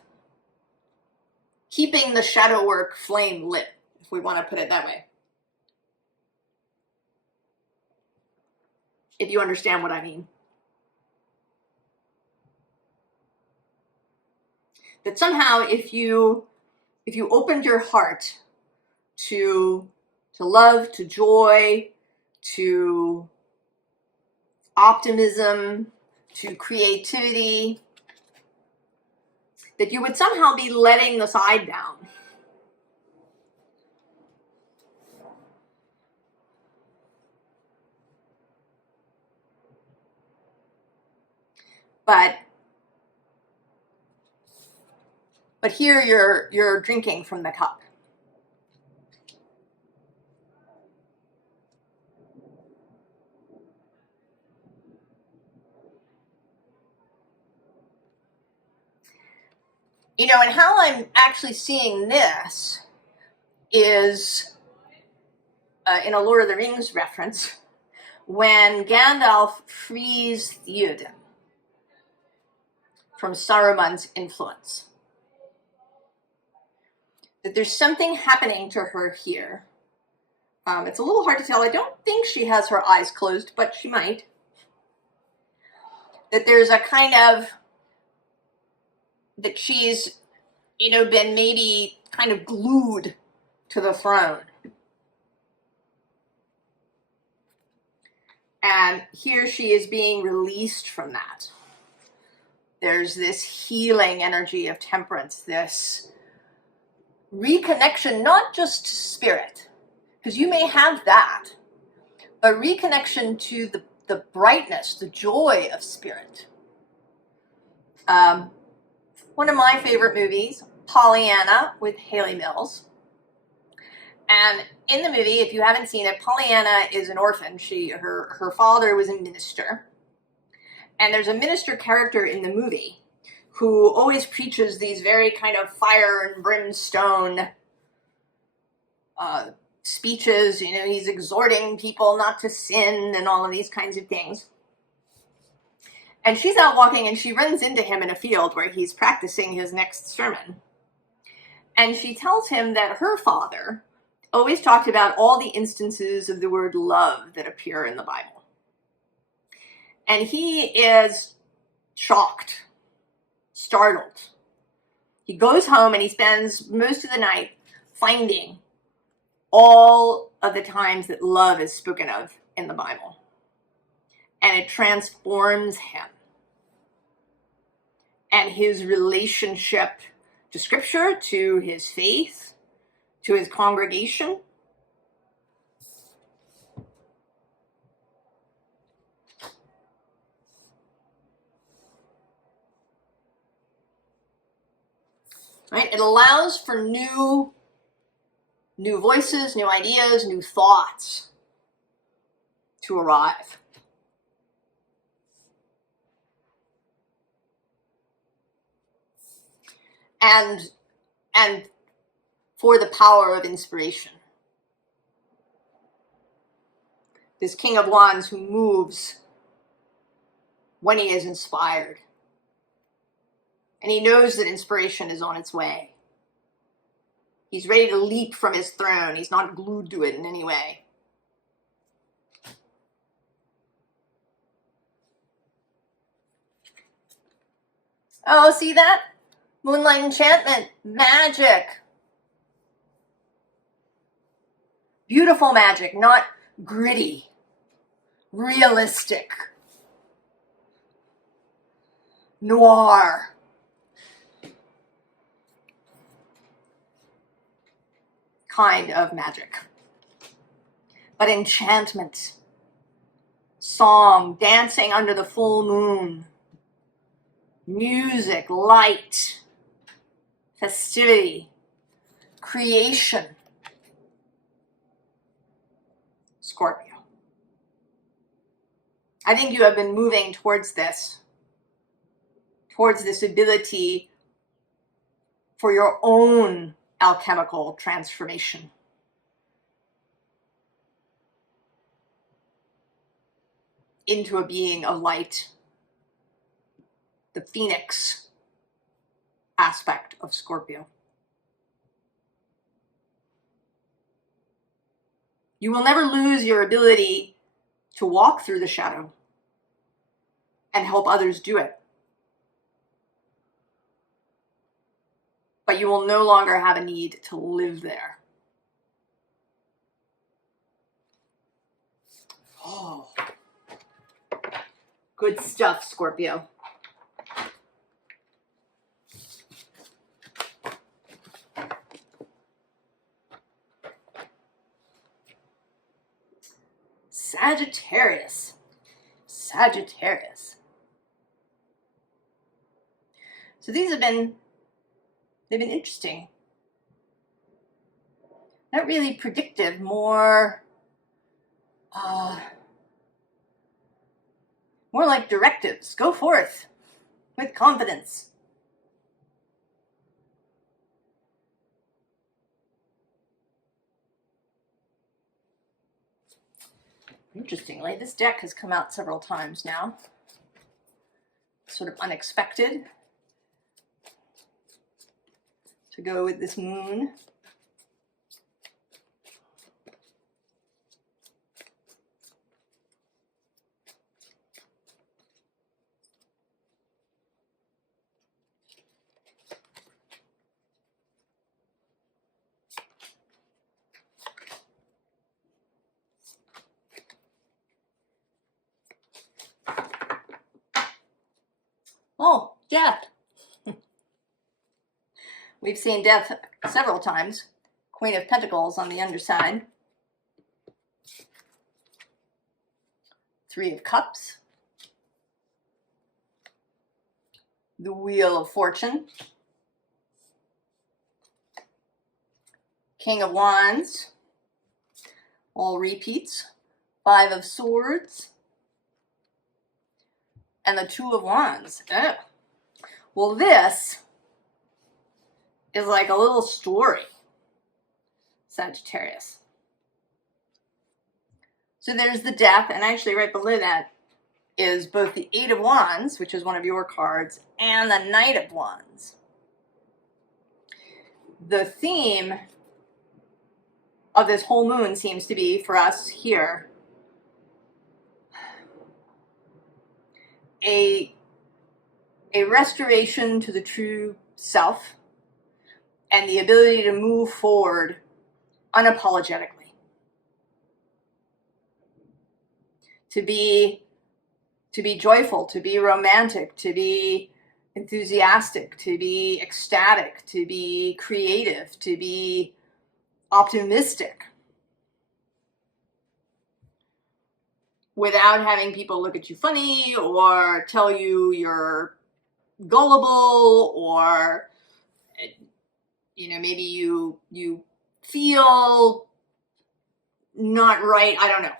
keeping the shadow work flame lit, if we want to put it that way. If you understand what I mean. That somehow if you opened your heart to love, to joy, to optimism, to creativity, that you would somehow be letting the side down. But here you're drinking from the cup. You know, and how I'm actually seeing this is in a Lord of the Rings reference, when Gandalf frees Theoden from Saruman's influence. That there's something happening to her here. It's a little hard to tell. I don't think she has her eyes closed, but she might. That there's a kind of, that she's, you know, been maybe kind of glued to the throne. And here she is being released from that. There's this healing energy of temperance, this reconnection, not just to spirit, because you may have that, but reconnection to the brightness, the joy of spirit. One of my favorite movies, Pollyanna, with Haley Mills. And in the movie, if you haven't seen it, Pollyanna is an orphan. Her father was a minister. And there's a minister character in the movie who always preaches these very kind of fire and brimstone speeches. You know, he's exhorting people not to sin and all of these kinds of things. And she's out walking and she runs into him in a field where he's practicing his next sermon. And she tells him that her father always talked about all the instances of the word love that appear in the Bible. And he is shocked, startled. He goes home and he spends most of the night finding all of the times that love is spoken of in the Bible. And it transforms him and his relationship to Scripture, to his faith, to his congregation. Right? It allows for new voices, new ideas, new thoughts to arrive. And for the power of inspiration. This King of Wands who moves when he is inspired. And he knows that inspiration is on its way. He's ready to leap from his throne. He's not glued to it in any way. Oh, see that? Moonlight enchantment, magic. Beautiful magic, not gritty, realistic, noir. Kind of magic. But enchantment, song, dancing under the full moon, music, light, festivity, creation. Scorpio. I think you have been moving towards this ability for your own alchemical transformation. Into a being of light. The phoenix aspect of Scorpio. You will never lose your ability to walk through the shadow and help others do it. But you will no longer have a need to live there. Oh, good stuff, Scorpio. Sagittarius. Sagittarius. So they've been interesting. Not really predictive, more like directives. Go forth with confidence. Interestingly, this deck has come out several times now. Sort of unexpected to go with this moon. Oh, death. We've seen death several times. Queen of Pentacles on the underside. Three of Cups. The Wheel of Fortune. King of Wands. All repeats. Five of Swords. And the Two of Wands. Oh. Well, this is like a little story, Sagittarius. So there's the death, and actually right below that is both the Eight of Wands, which is one of your cards, and the Knight of Wands. The theme of this whole moon seems to be, for us here, a restoration to the true self and the ability to move forward unapologetically. To be joyful, to be romantic, to be enthusiastic, to be ecstatic, to be creative, to be optimistic, without having people look at you funny or tell you you're gullible, or maybe you feel not right. I don't know.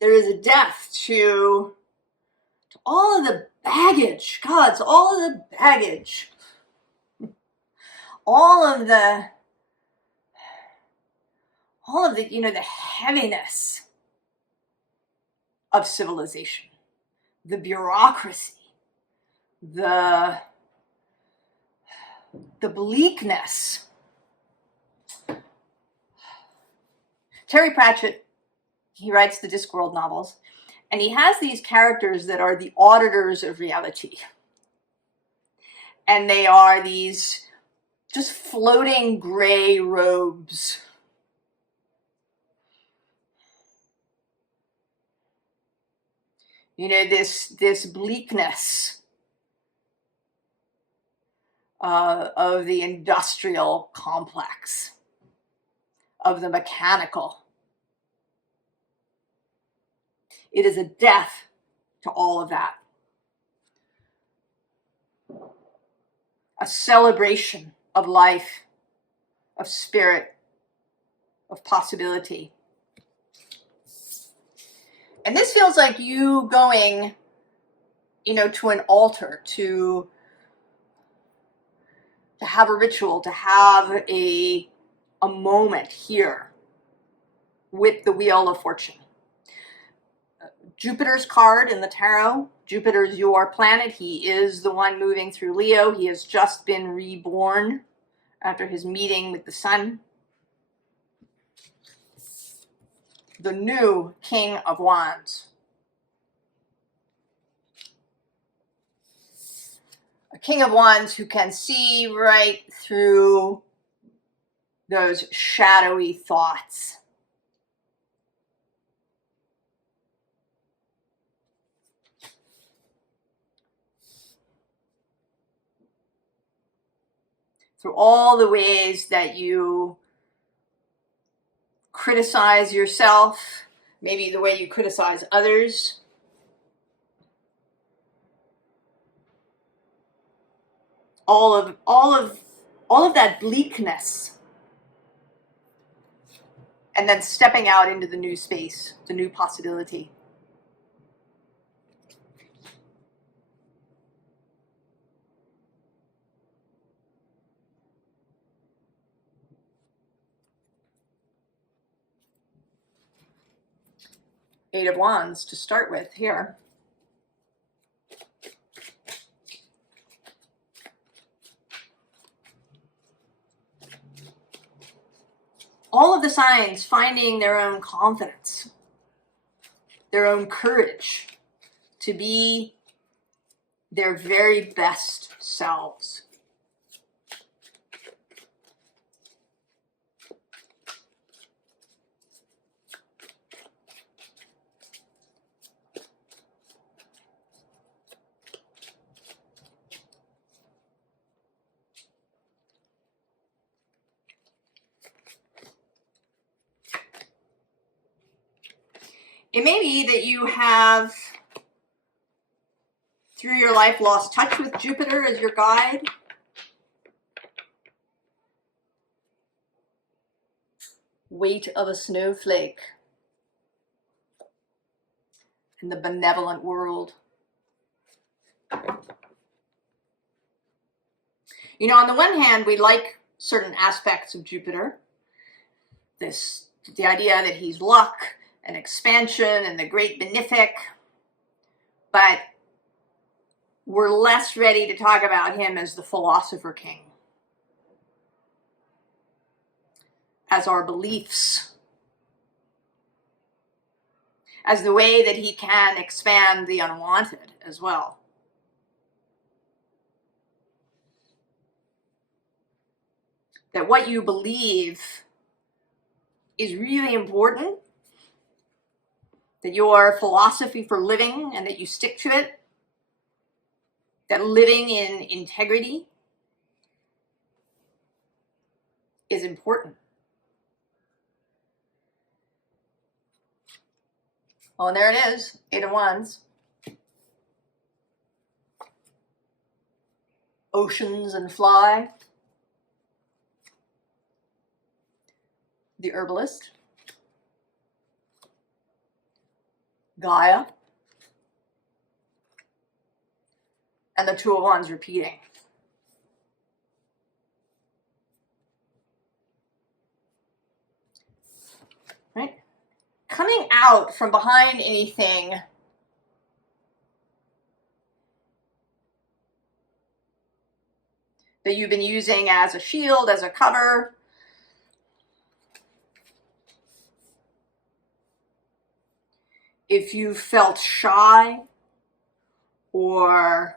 There is a death to all of the baggage, gods, all of the baggage, all of the the heaviness of civilization, the bureaucracy, the bleakness. Terry Pratchett, He writes the Discworld novels. And he has these characters that are the auditors of reality. And they are these just floating gray robes. You know, this bleakness of the industrial complex, of the mechanical. It is a death to all of that. A celebration of life, of spirit, of possibility. And this feels like you going, you know, to an altar, to have a ritual, to have a moment here with the Wheel of Fortune. Jupiter's card in the tarot. Jupiter's your planet. He is the one moving through Leo. He has just been reborn after his meeting with the sun. The new King of Wands. A King of Wands who can see right through those shadowy thoughts. Through all the ways that you criticize yourself, maybe the way you criticize others. All of that bleakness. And then stepping out into the new space, the new possibility. Eight of Wands to start with here. All of the signs finding their own confidence, their own courage to be their very best selves. It may be that you have, through your life, lost touch with Jupiter as your guide. Weight of a snowflake in the benevolent world. You know, on the one hand, we like certain aspects of Jupiter. The idea that he's luck and expansion and the great benefic, but we're less ready to talk about him as the philosopher king, as our beliefs, as the way that he can expand the unwanted as well. That what you believe is really important, that your philosophy for living and that you stick to it, that living in integrity is important. Oh, and there it is, Eight of Wands. Oceans and fly. The herbalist. Gaia. And the Two of Wands repeating. Right? Coming out from behind anything that you've been using as a shield, as a cover. if you felt shy, or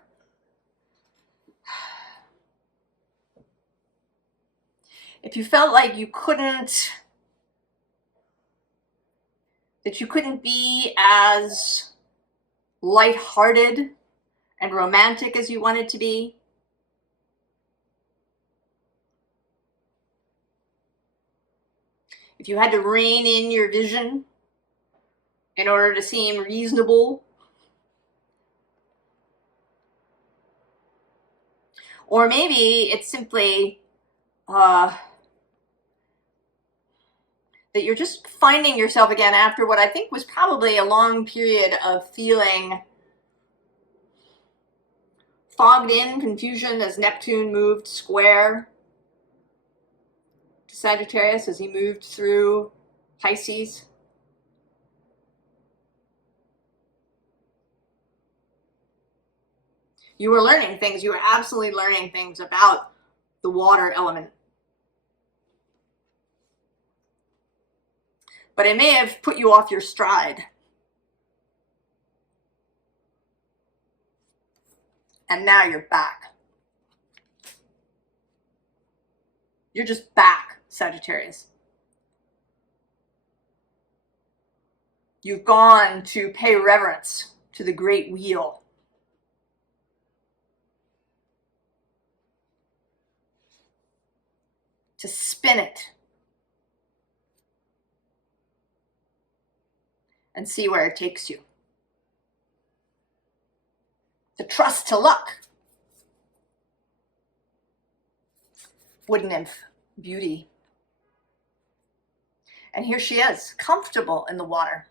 if you felt like you couldn't be as lighthearted and romantic as you wanted to be. If you had to rein in your vision in order to seem reasonable. Or maybe it's simply that you're just finding yourself again after what I think was probably a long period of feeling fogged in confusion as Neptune moved square to Sagittarius as he moved through Pisces. You were learning things. You were absolutely learning things about the water element. But it may have put you off your stride. And now you're back. You're just back, Sagittarius. You've gone to pay reverence to the great wheel. To spin it. And see where it takes you. To trust to luck. Wood nymph, beauty. And here she is, comfortable in the water.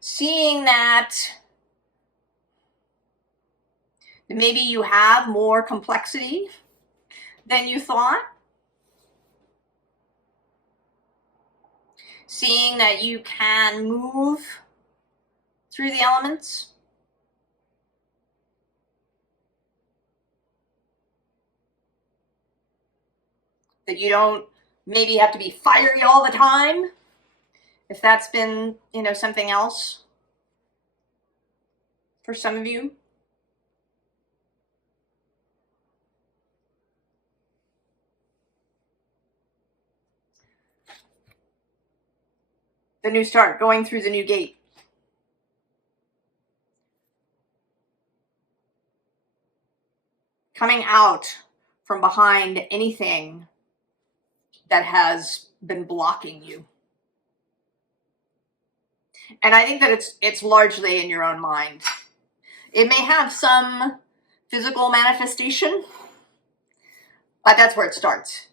Seeing that maybe you have more complexity than you thought. Seeing that you can move through the elements. That you don't maybe have to be fiery all the time. If that's been, something else for some of you. The new start, going through the new gate. Coming out from behind anything that has been blocking you. And I think that it's largely in your own mind. It may have some physical manifestation, but that's where it starts.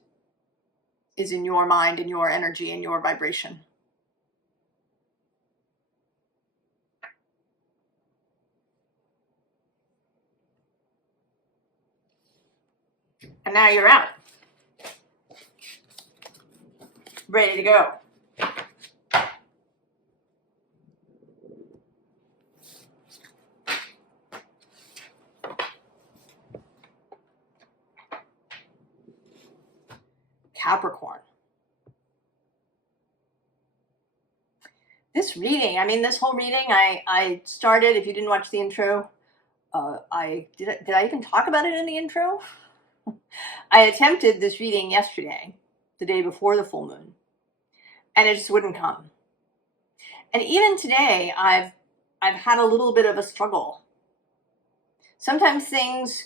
Is in your mind, in your energy, in your vibration. And now you're out. Ready to go. Capricorn. This reading, this whole reading, I started, if you didn't watch the intro, did I even talk about it in the intro? I attempted this reading yesterday, the day before the full moon, and it just wouldn't come. And even today, I've had a little bit of a struggle. Sometimes things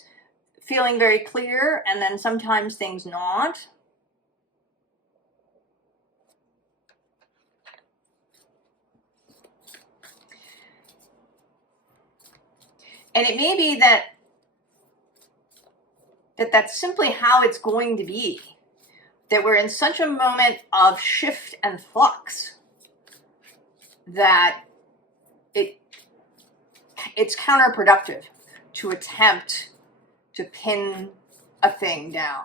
feeling very clear, and then sometimes things not. And it may be that's simply how it's going to be. That we're in such a moment of shift and flux that it's counterproductive to attempt to pin a thing down.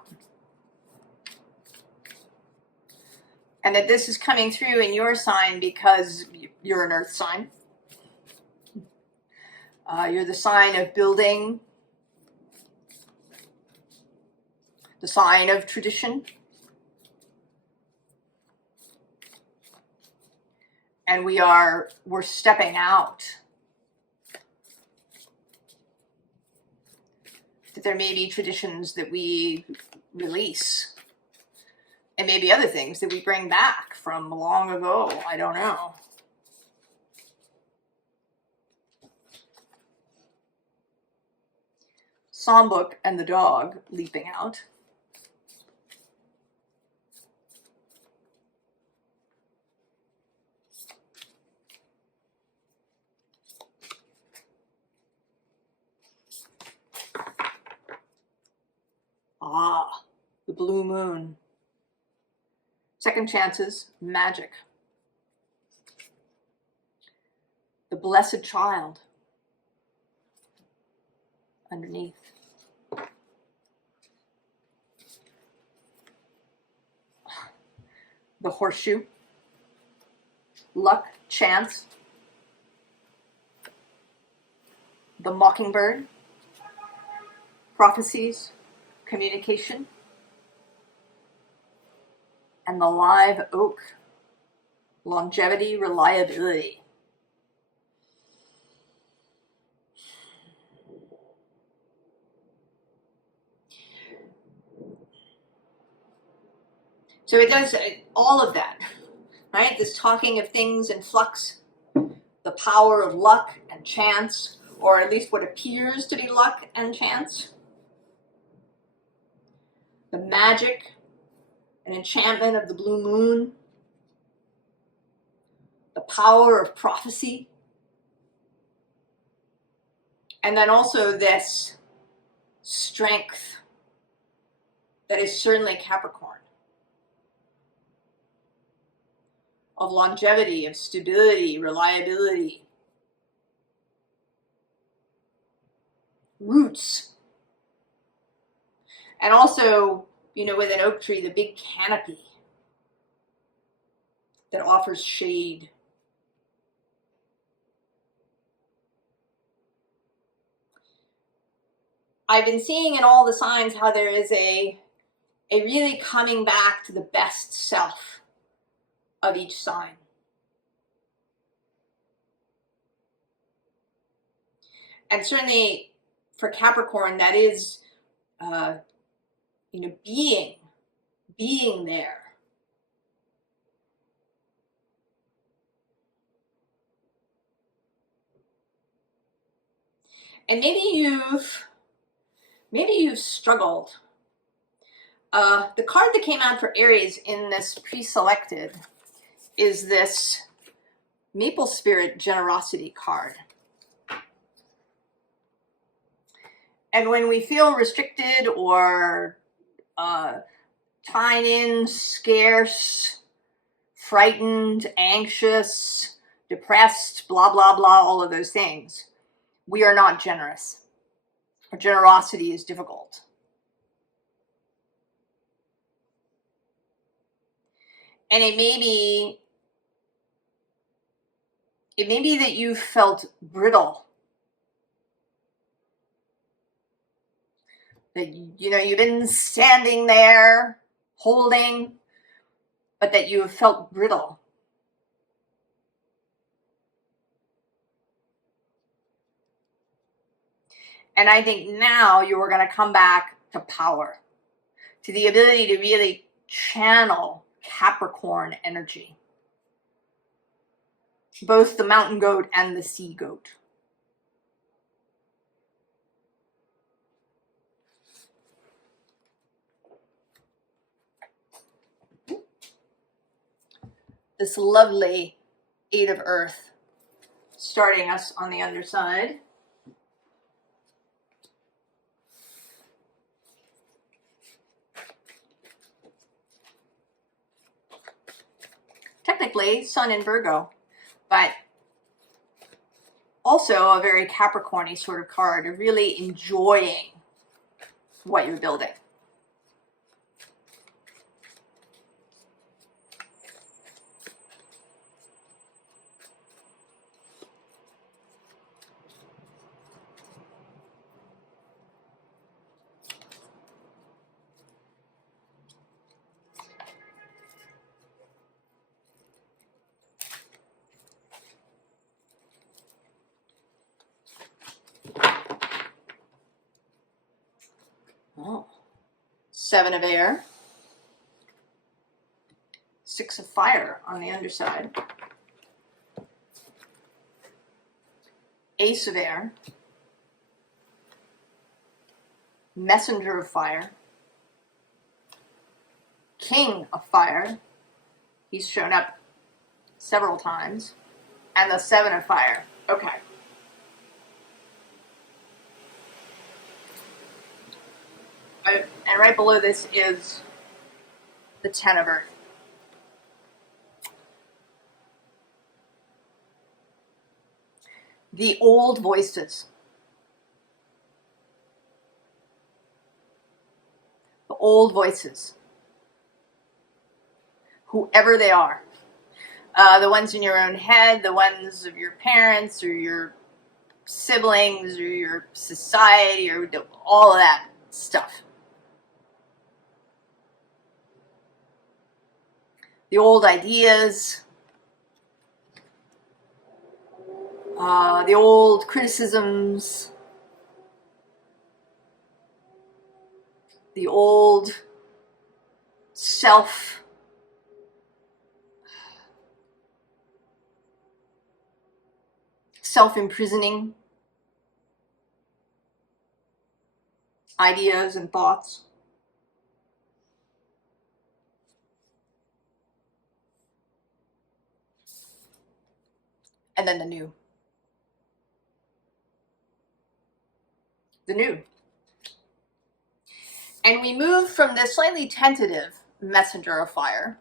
And that this is coming through in your sign because you're an earth sign. You're the sign of building, the sign of tradition. And we're stepping out. That there may be traditions that we release. And maybe other things that we bring back from long ago. I don't know. Songbook and the dog leaping out. Ah, the blue moon. Second chances, magic. The blessed child underneath. The horseshoe. Luck, chance. The mockingbird. Prophecies, communication. And the live oak. Longevity, reliability. So it does all of that, right? This talking of things in flux, the power of luck and chance, or at least what appears to be luck and chance. The magic and enchantment of the blue moon. The power of prophecy. And then also this strength that is certainly Capricorn. Of longevity, of stability, reliability. Roots. And also, with an oak tree, the big canopy that offers shade. I've been seeing in all the signs how there is a really coming back to the best self of each sign. And certainly for Capricorn, that is, being there. And maybe you've struggled. The card that came out for Aries in this pre-selected is this Maple Spirit Generosity card. And when we feel restricted or tied in, scarce, frightened, anxious, depressed, blah, blah, blah, all of those things, we are not generous. Or generosity is difficult. And it may be that you felt brittle. That, you've been standing there, holding, but that you have felt brittle. And I think now you are going to come back to power, to the ability to really channel Capricorn energy. Both the mountain goat and the sea goat. This lovely Eight of Earth starting us on the underside. Technically, Sun in Virgo, but also a very Capricorn-y sort of card, of really enjoying what you're building. Oh. 7 of air. 6 of fire on the underside. Ace of air. Messenger of fire. King of fire. He's shown up several times. And the 7 of fire. Okay. And right below this is the 10 of earth. The old voices. The old voices. Whoever they are. The ones in your own head, the ones of your parents or your siblings or your society or all of that stuff. The old ideas, the old criticisms, the old self-imprisoning ideas and thoughts. And then the new. The new. And we move from this slightly tentative messenger of fire.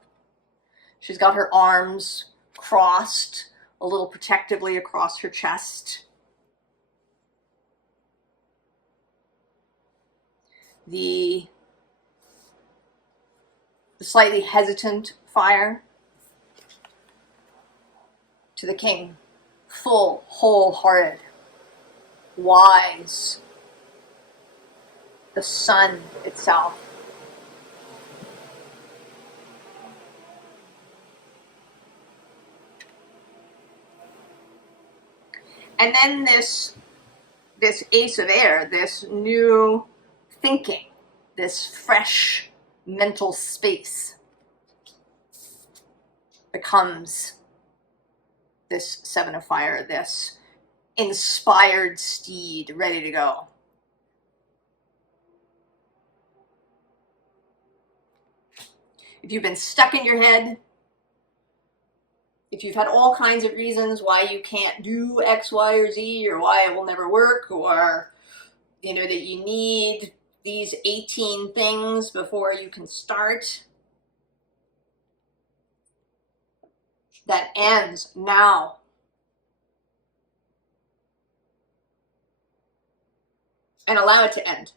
She's got her arms crossed a little protectively across her chest. The slightly hesitant fire to the king. Full, wholehearted, wise, the sun itself. And then this ace of air, this new thinking, this fresh mental space becomes this 7 of fire, this inspired steed ready to go. If you've been stuck in your head, if you've had all kinds of reasons why you can't do X, Y, or Z, or why it will never work, or that you need these 18 things before you can start, that ends now. And allow it to end.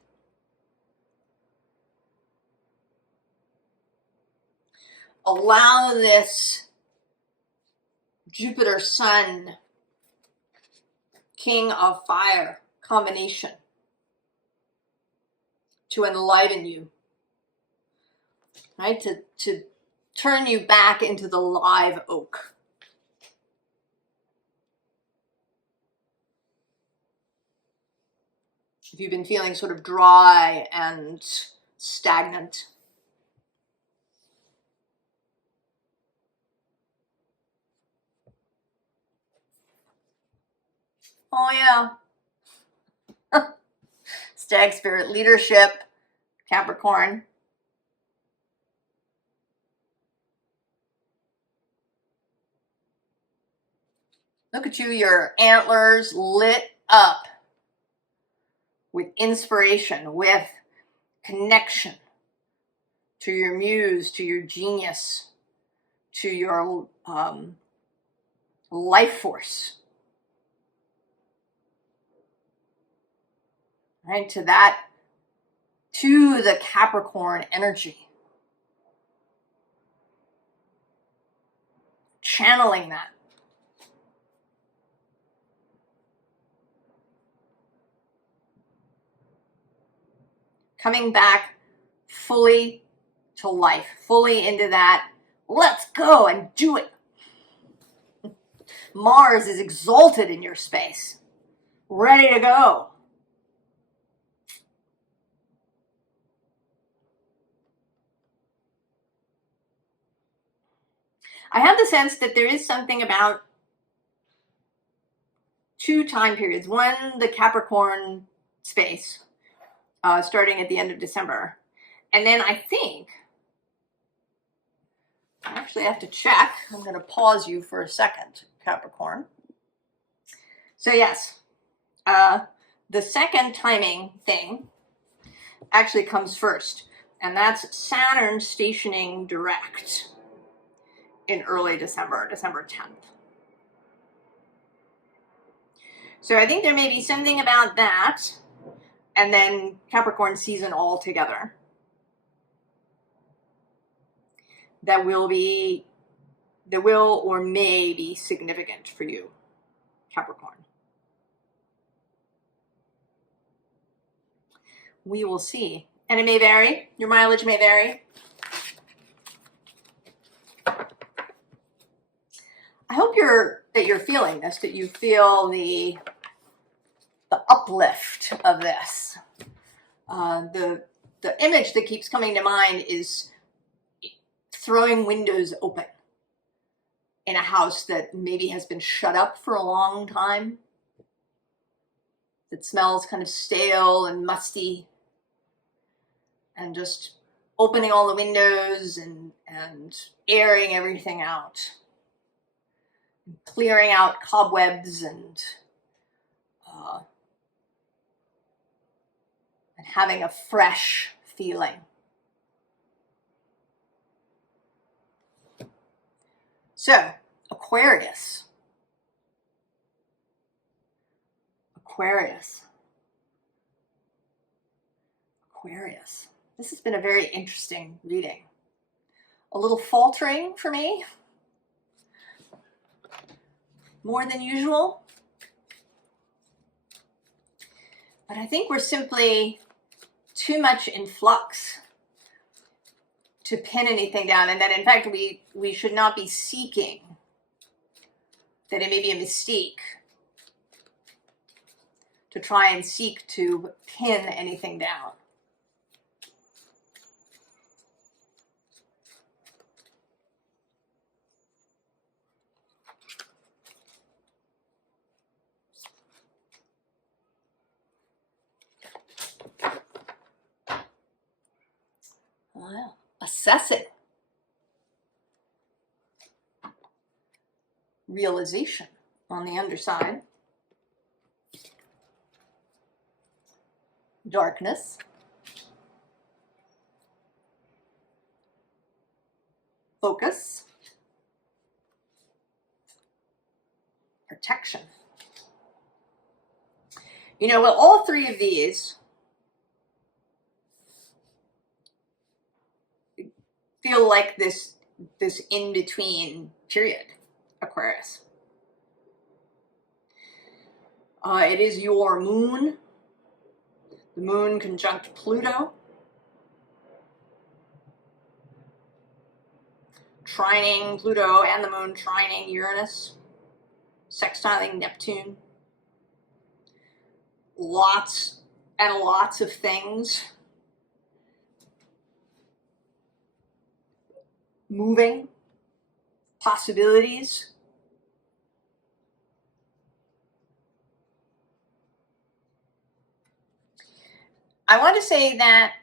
Allow this Jupiter, Sun, King of Fire combination to enliven you, right? To turn you back into the live oak. If you've been feeling sort of dry and stagnant. Oh yeah. Stag spirit leadership, Capricorn. Look at you, your antlers lit up with inspiration, with connection to your muse, to your genius, to your life force. Right? To the Capricorn energy. Channeling that. Coming back fully to life, fully into that, let's go and do it. Mars is exalted in your space, ready to go. I have the sense that there is something about two time periods. One, the Capricorn space, starting at the end of December. And then I think, I actually have to check. I'm going to pause you for a second, Capricorn. So yes, the second timing thing actually comes first, and that's Saturn stationing direct in early December, December 10th. So I think there may be something about that, and then Capricorn season all together, that will or may be significant for you, Capricorn. We will see. And it may vary. Your mileage may vary. I hope that you're feeling this, that you feel the uplift of this. The image that keeps coming to mind is throwing windows open in a house that maybe has been shut up for a long time, that smells kind of stale and musty, and just opening all the windows and airing everything out, clearing out cobwebs and having a fresh feeling. So, Aquarius. This has been a very interesting reading. A little faltering for me, more than usual. But I think we're simply too much in flux to pin anything down, and that in fact we should not be seeking, that it may be a mistake to try and seek to pin anything down. Wow. Assessing. Realization on the underside. Darkness. Focus. Protection. You know, well, all three of these feel like this in-between period, Aquarius. It is your moon, the moon conjunct Pluto, trining Pluto and the moon trining Uranus, sextiling Neptune. Lots and lots of things moving, possibilities. I want to say that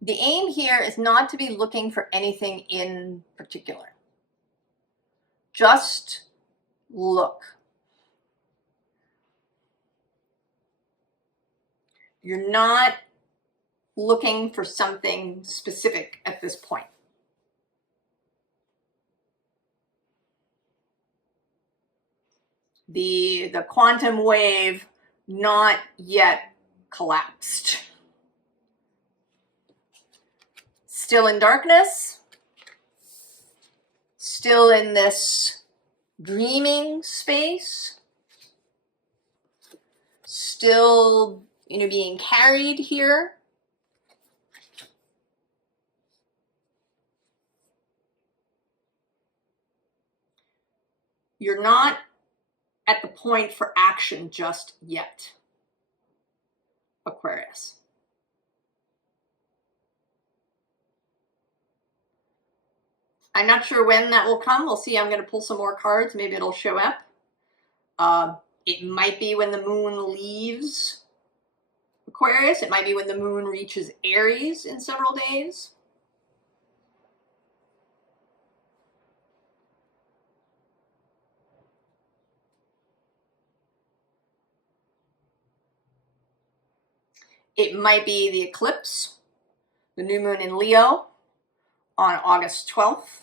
the aim here is not to be looking for anything in particular. Just look. You're not looking for something specific at this point. The quantum wave not yet collapsed. Still in darkness, still in this dreaming space, still, being carried here. You're not at the point for action just yet, Aquarius. I'm not sure when that will come. We'll see. I'm going to pull some more cards. Maybe it'll show up. It might be when the moon leaves Aquarius. It might be when the moon reaches Aries in several days. It might be the eclipse, the new moon in Leo on August 12th.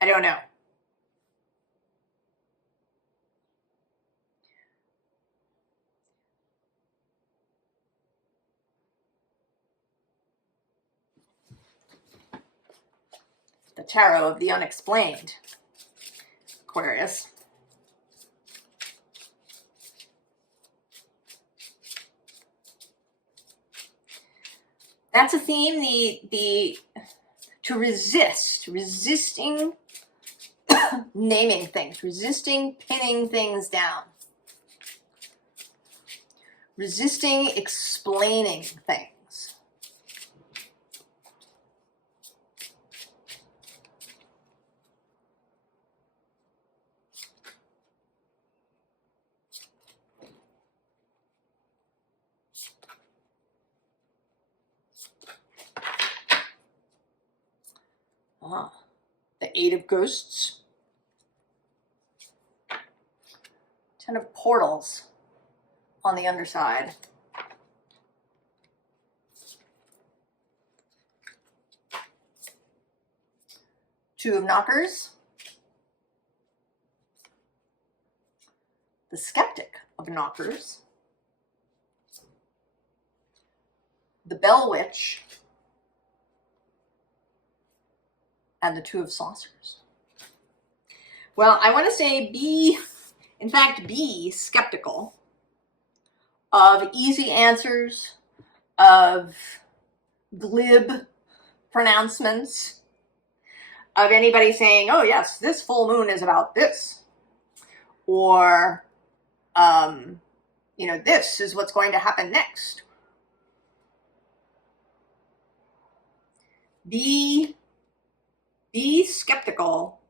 I don't know. The tarot of the unexplained, Aquarius. That's a theme, the to resist, resisting naming things, resisting pinning things down, resisting explaining things. The Eight of Ghosts. Ten of Portals on the underside. Two of Knockers. The Skeptic of Knockers. The Bell Witch. And the Two of Saucers. Well, I want to say be skeptical of easy answers, of glib pronouncements, of anybody saying, oh yes, this full moon is about this. Or, this is what's going to happen next. Be skeptical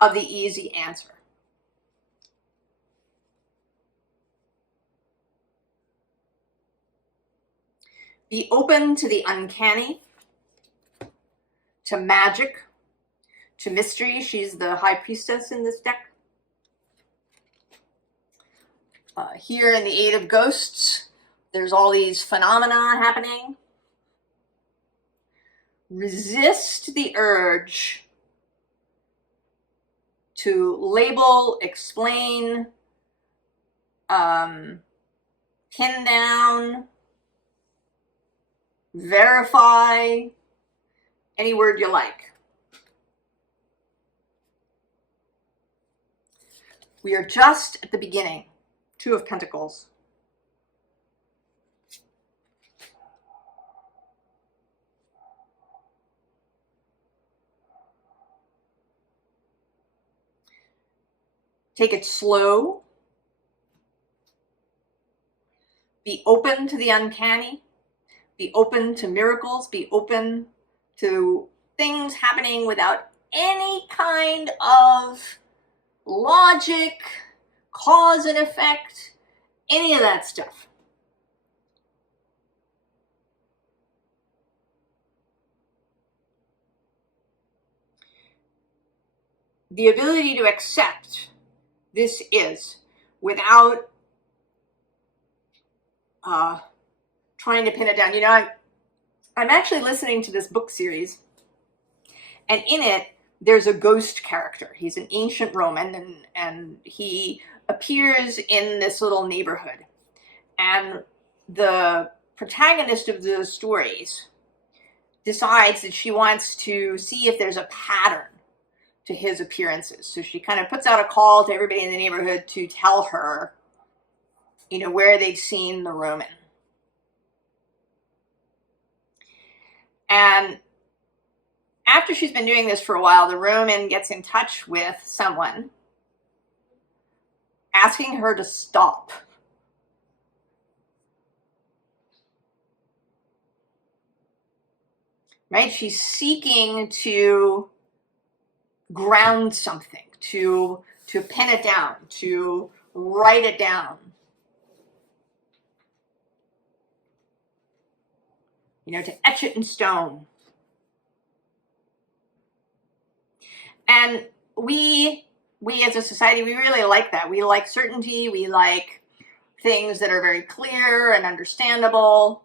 of the easy answer. Be open to the uncanny, to magic, to mystery. She's the High Priestess in this deck. Here in the Eight of Ghosts, there's all these phenomena happening. Resist the urge to label, explain, pin down, verify, any word you like. We are just at the beginning. Two of Pentacles. Take it slow. Be open to the uncanny. Be open to miracles. Be open to things happening without any kind of logic, cause and effect, any of that stuff. The ability to accept this is without trying to pin it down. I'm actually listening to this book series, and in it, there's a ghost character. He's an ancient Roman, and he appears in this little neighborhood. And the protagonist of the stories decides that she wants to see if there's a pattern to his appearances. So she kind of puts out a call to everybody in the neighborhood to tell her, where they'd seen the Roman. And after she's been doing this for a while, the Roman gets in touch with someone asking her to stop right? She's seeking to ground something, to pin it down, to write it down. You know, to etch it in stone. And we as a society, we really like that. We like certainty. We like things that are very clear and understandable.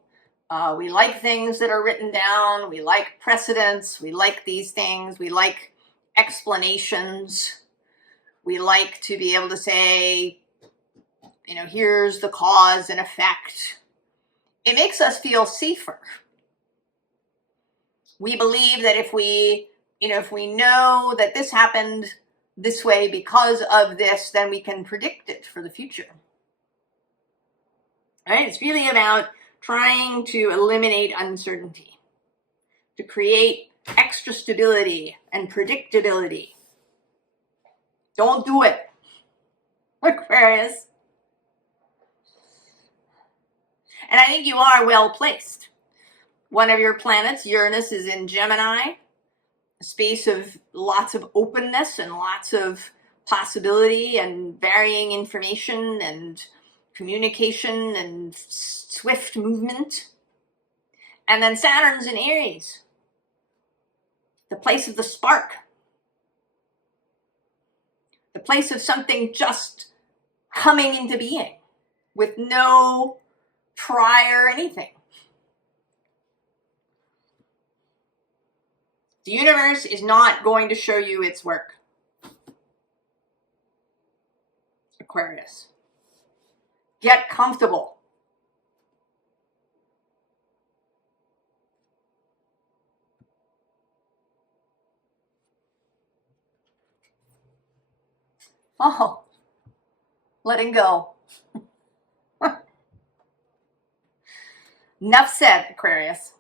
We like things that are written down. We like precedents. We like these things. We like explanations. We like to be able to say, you know, here's the cause and effect. It makes us feel safer. We believe that if we know that this happened this way because of this, then we can predict it for the future. Right? It's really about trying to eliminate uncertainty, to create extra stability and predictability. Don't do it, Aquarius. And I think you are well placed. One of your planets, Uranus, is in Gemini, a space of lots of openness and lots of possibility and varying information and communication and swift movement. And then Saturn's in Aries, the place of the spark, the place of something just coming into being with no prior anything. The universe is not going to show you its work, Aquarius. Get comfortable. Oh, letting go. Enough said, Aquarius.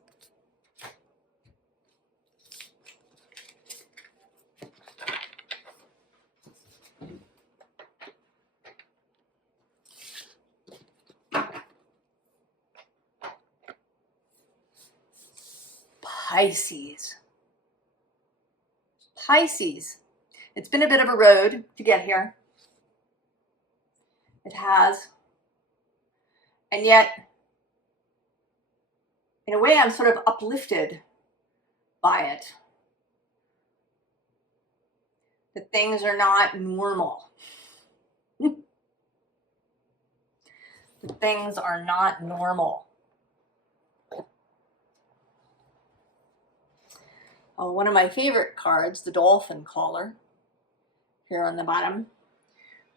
Pisces. Pisces. It's been a bit of a road to get here. It has. And yet, in a way, I'm sort of uplifted by it. That things are not normal. That things are not normal. Oh, one of my favorite cards, the Dolphin Caller, here on the bottom,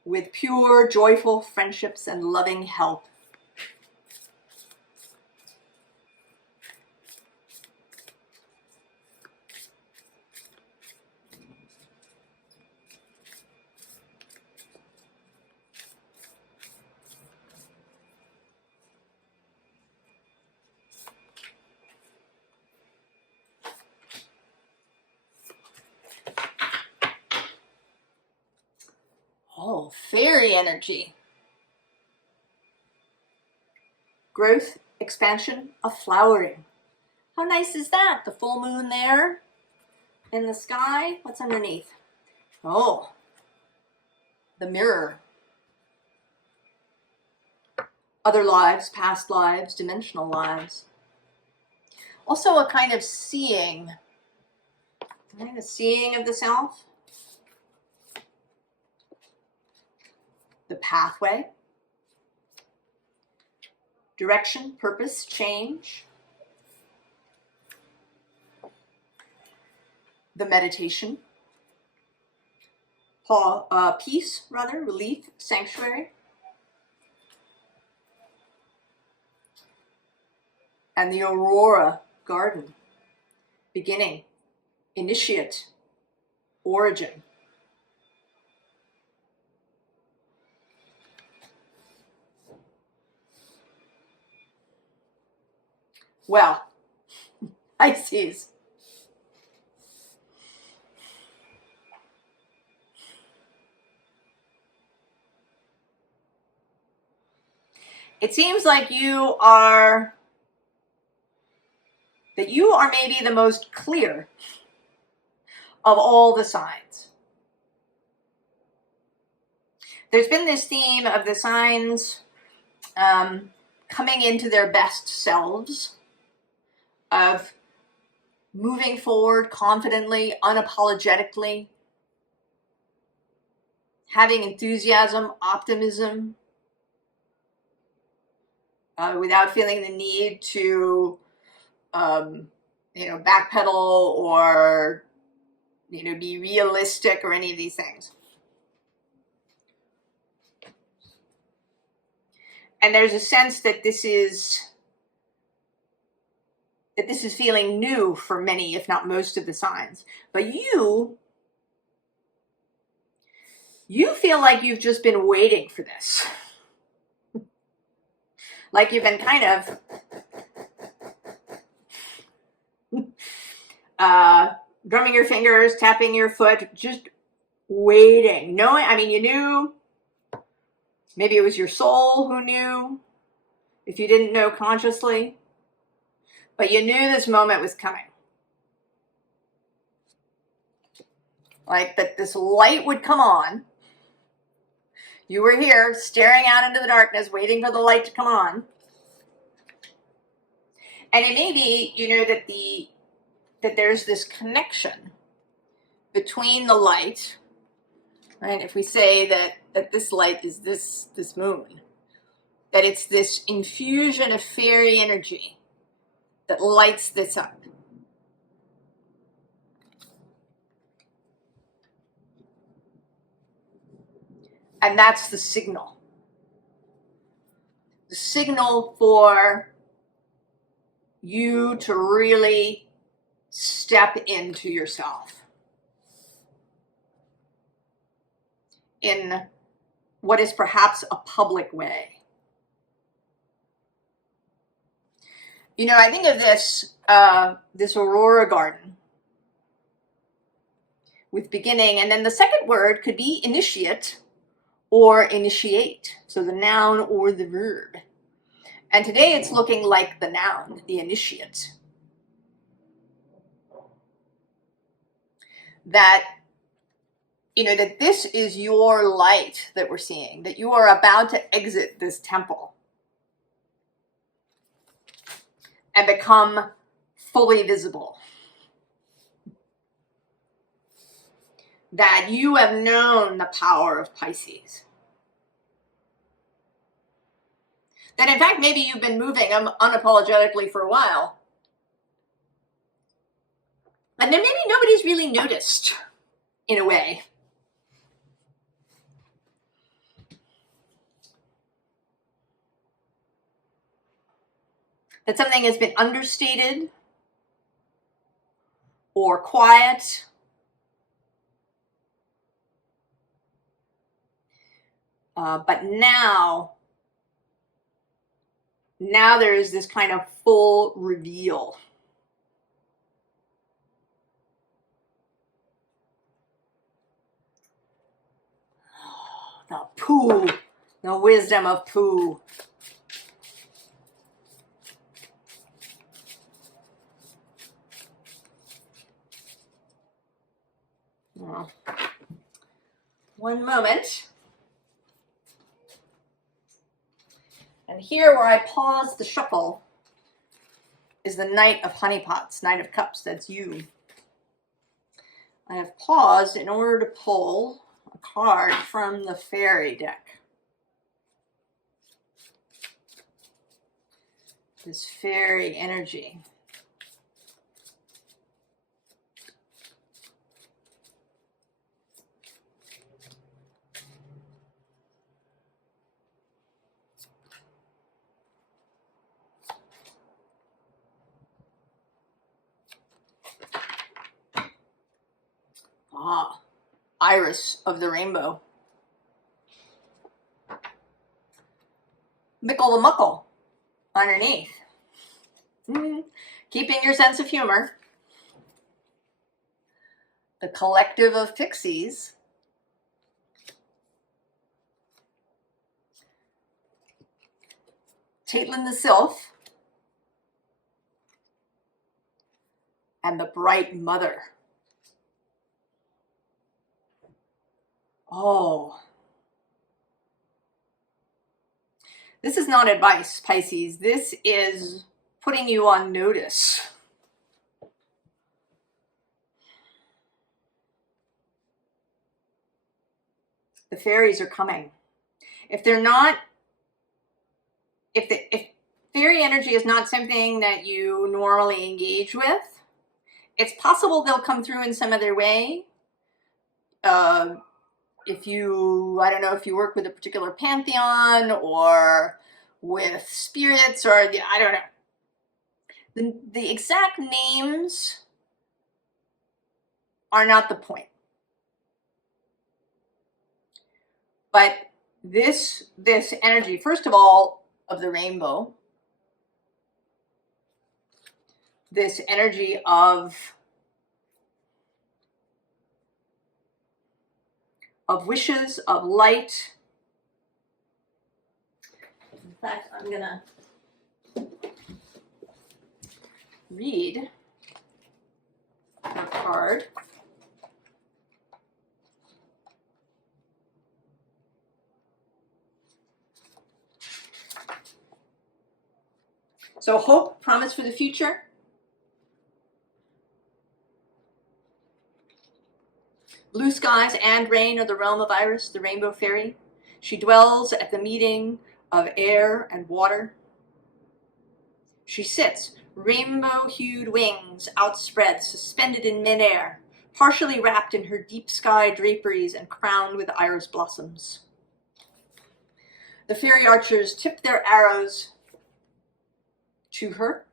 with pure, joyful friendships and loving help. Oh, fairy energy. Growth, expansion, a flowering. How nice is that? The full moon there in the sky. What's underneath? Oh, the mirror. Other lives, past lives, dimensional lives. Also a kind of seeing. Right? A seeing of the self. The pathway. Direction, purpose, change. The meditation. Peace, relief, sanctuary. And the Aurora garden. Beginning, initiate, origin. Well, Pisces. It seems like you are that you are maybe the most clear of all the signs. There's been this theme of the signs coming into their best selves, of moving forward confidently, unapologetically, having enthusiasm, optimism, without feeling the need to, backpedal or, be realistic or any of these things. And there's a sense that this is feeling new for many, if not most of the signs. But you feel like you've just been waiting for this. Like you've been kind of drumming your fingers, tapping your foot, just waiting. You knew. Maybe it was your soul who knew, if you didn't know consciously. But you knew this moment was coming. Like that this light would come on. You were here staring out into the darkness, waiting for the light to come on. And it may be, that there's this connection between the light, right? If we say that this light is this moon, that it's this infusion of fairy energy that lights this up. And that's the signal. The signal for you to really step into yourself in what is perhaps a public way. I think of this aurora garden with beginning, and then the second word could be initiate or initiate, so the noun or the verb. And today it's looking like the noun, the initiate. That this is your light that we're seeing, that you are about to exit this temple and become fully visible. That you have known the power of Pisces. That in fact, maybe you've been moving unapologetically for a while. And then maybe nobody's really noticed, in a way. That something has been understated or quiet. But now there is this kind of full reveal. The poo, the wisdom of poo. Well, one moment. And here where I pause the shuffle is the Knight of Honeypots, Knight of Cups, that's you. I have paused in order to pull a card from the fairy deck. This fairy energy. Iris of the rainbow. Mickle the muckle underneath. Keeping your sense of humor. The collective of pixies. Caitlin the sylph. and the bright mother. Oh, this is not advice, Pisces. This is putting you on notice. The fairies are coming. If they're not, if fairy energy is not something that you normally engage with, it's possible they'll come through in some other way. If you, I don't know if you work with a particular pantheon or with spirits, or I don't know. The exact names are not the point. But this energy, first of all, of the rainbow, this energy of wishes, of light. In fact, I'm gonna read a card. So hope, promise for the future. Blue skies and rain are the realm of Iris, the rainbow fairy. She dwells at the meeting of air and water. She sits, rainbow-hued wings outspread, suspended in midair, partially wrapped in her deep sky draperies and crowned with iris blossoms. The fairy archers tip their arrows to her.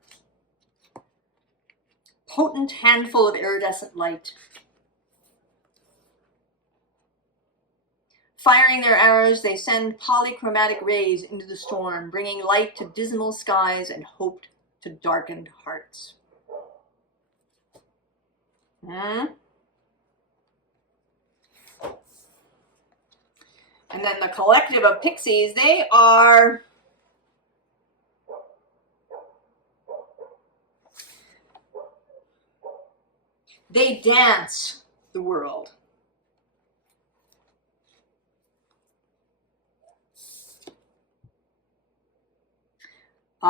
Potent handful of iridescent light. Firing their arrows, they send polychromatic rays into the storm, bringing light to dismal skies and hope to darkened hearts. And then the collective of pixies, they dance the world.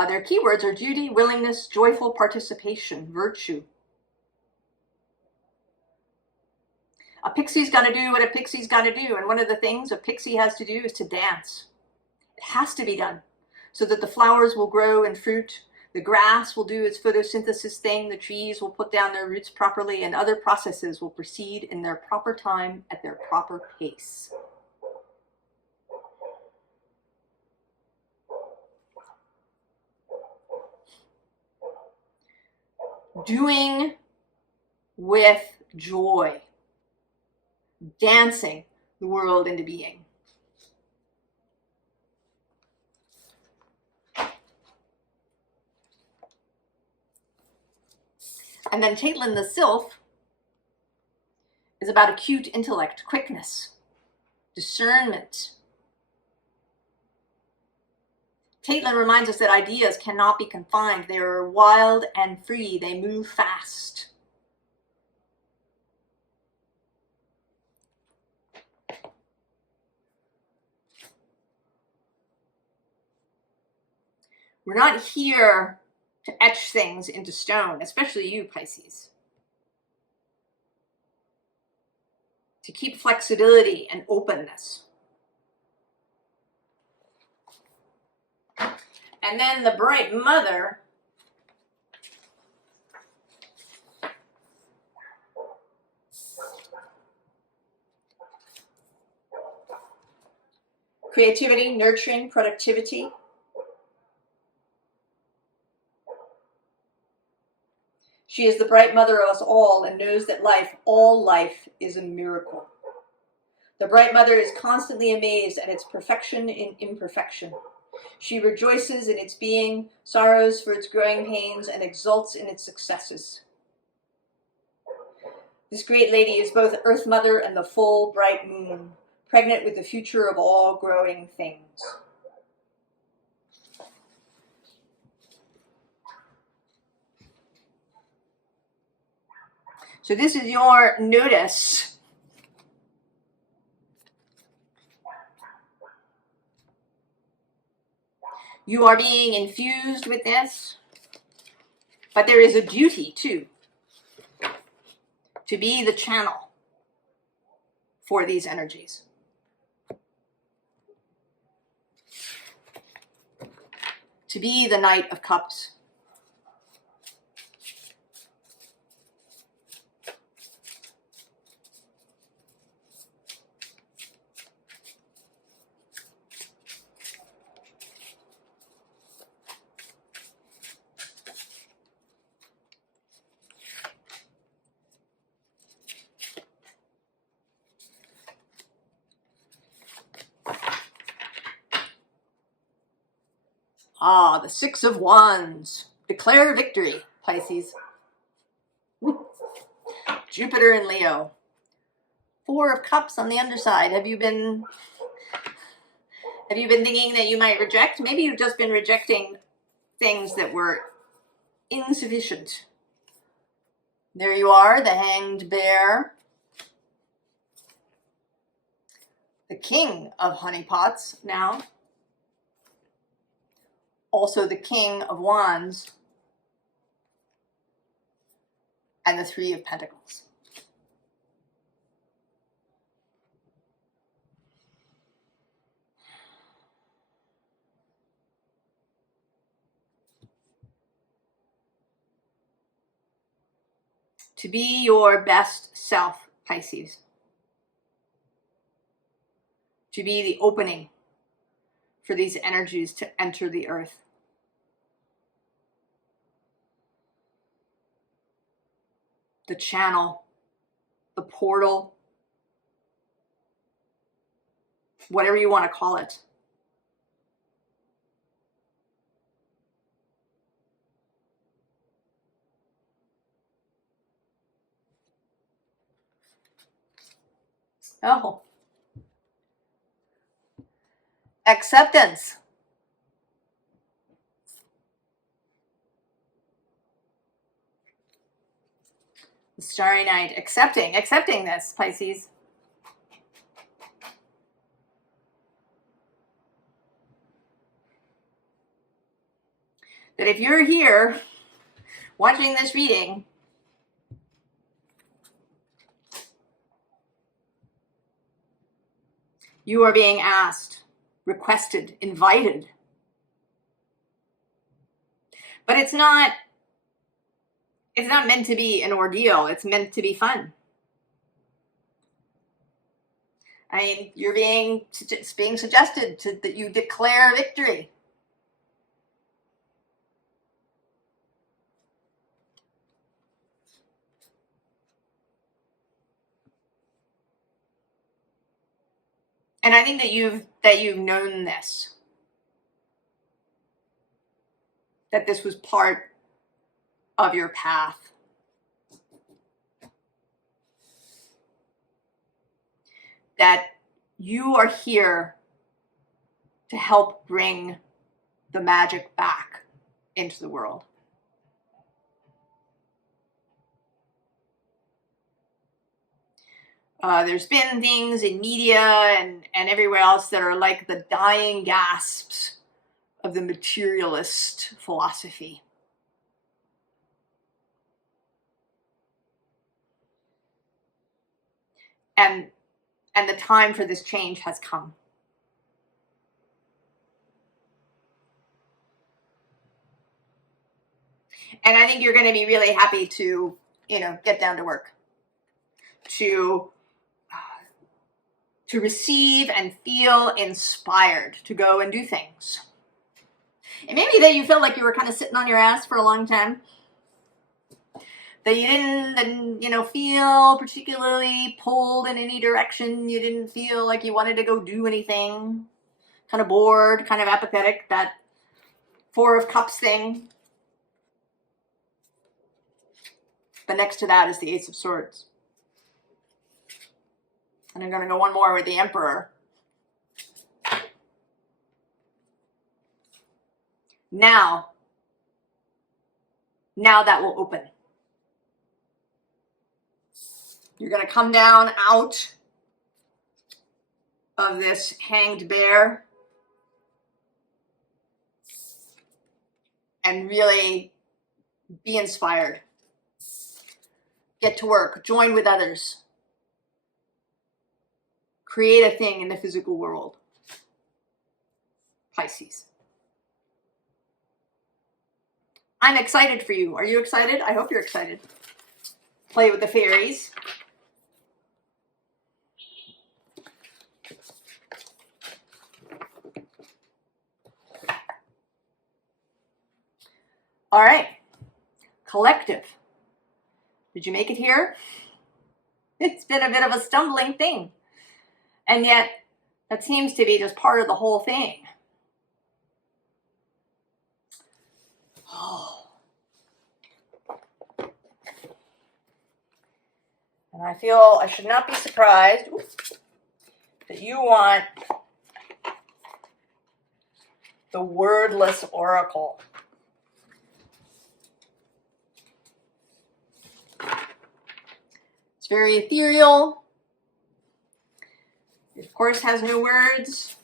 Their keywords are duty, willingness, joyful participation, virtue. A pixie's got to do what a pixie's got to do. And one of the things a pixie has to do is to dance. It has to be done so that the flowers will grow and fruit. The grass will do its photosynthesis thing. The trees will put down their roots properly, and other processes will proceed in their proper time at their proper pace. Doing with joy. Dancing the world into being. And then Caitlin the Sylph is about acute intellect, quickness, discernment. Caitlin reminds us that ideas cannot be confined. They are wild and free. They move fast. We're not here to etch things into stone, especially you, Pisces. To keep flexibility and openness. And then the bright mother creativity, nurturing, productivity. She is the bright mother of us all and knows that all life is a miracle. The bright mother is constantly amazed at its perfection in imperfection. She rejoices in its being, sorrows for its growing pains, and exults in its successes. This great lady is both Earth Mother and the full bright moon, pregnant with the future of all growing things. So this is your notice. You are being infused with this, but there is a duty too, to be the channel for these energies. To be the Knight of Cups. Ah, the Six of Wands. Declare victory, Pisces. Jupiter and Leo. Four of Cups on the underside. Have you been thinking that you might reject? Maybe you've just been rejecting things that were insufficient. There you are, the Hanged Bear. The King of Honeypots now. Also the King of Wands. And the Three of Pentacles. To be your best self, Pisces. To be the opening for these energies to enter the earth. The channel, the portal, whatever you want to call it. Oh. Acceptance. The Starry Night. Accepting this, Pisces. That if you're here watching this reading, you are being asked, requested, invited. But it's not meant to be an ordeal. It's meant to be fun. I mean, it's being suggested that you declare victory. And I think that you've known this. That this was part of your path. That you are here to help bring the magic back into the world. There's been things in media and everywhere else that are like the dying gasps of the materialist philosophy. And the time for this change has come. And I think you're going to be really happy to, get down to work. To receive and feel inspired to go and do things. And maybe that you felt like you were kind of sitting on your ass for a long time. That you didn't feel particularly pulled in any direction. You didn't feel like you wanted to go do anything. Kind of bored, kind of apathetic, that Four of Cups thing. But next to that is the Ace of Swords. And I'm going to go one more with the Emperor. Now that will open. You're going to come down out of this hanged bear and really be inspired. Get to work. Join with others. Create a thing in the physical world. Pisces. I'm excited for you. Are you excited? I hope you're excited. Play with the fairies. All right. Collective. Did you make it here? It's been a bit of a stumbling thing. And yet, that seems to be just part of the whole thing. Oh. And I feel I should not be surprised that you want the wordless oracle. It's very ethereal. It, of course, has no words.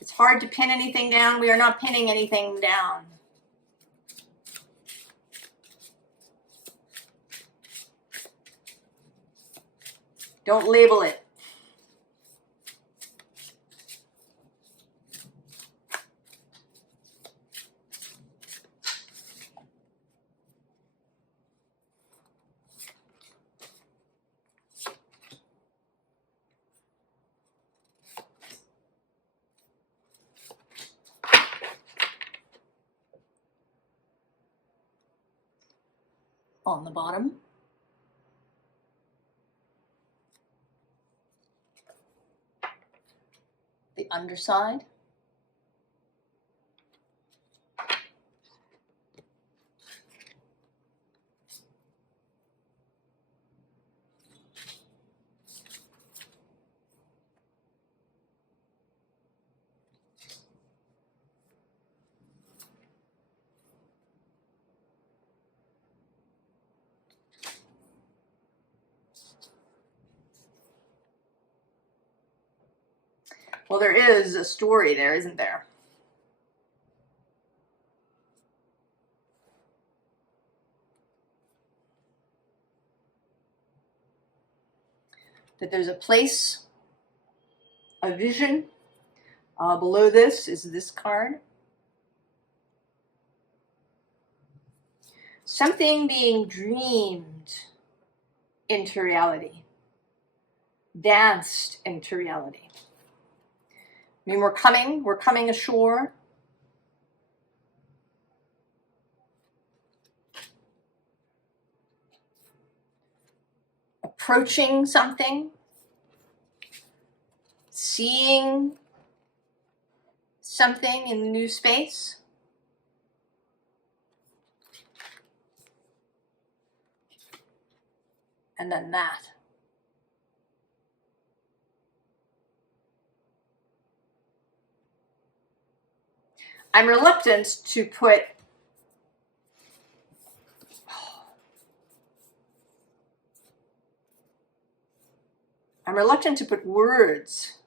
It's hard to pin anything down. We are not pinning anything down. Don't label it. On the bottom, the underside, well, there is a story there, isn't there? That there's a place, a vision. Below this is this card. Something being dreamed into reality. Danced into reality. I mean, we're coming ashore. Approaching something. Seeing something in the new space. And then that. I'm reluctant to put words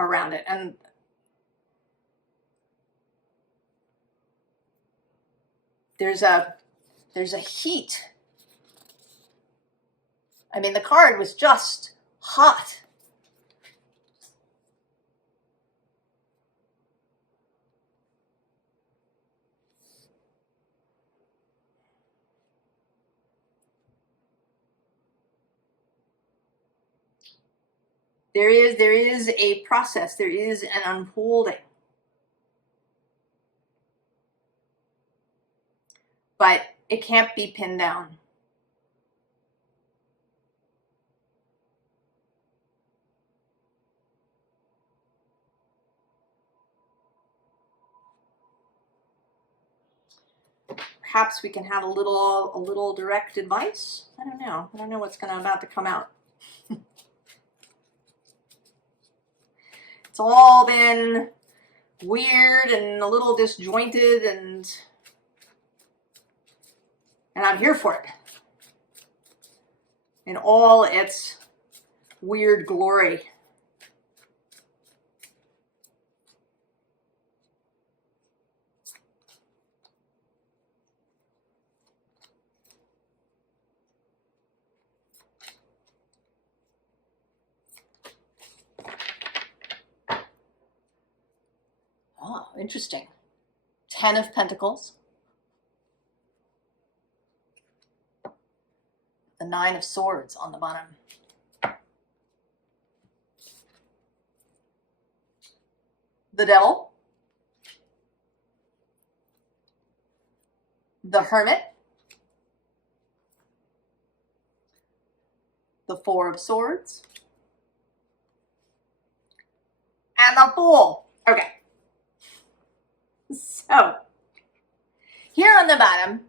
around it. And there's a heat. I mean, the card was just hot. There is a process. There is an unfolding. But it can't be pinned down. Perhaps we can have a little direct advice. I don't know. I don't know what's about to come out. It's all been weird and a little disjointed, and And I'm here for it. In all its weird glory. Oh, interesting. 10 of Pentacles. The 9 of Swords on the bottom. The Devil. The Hermit. The 4 of Swords. And the Fool. Okay. So, here on the bottom,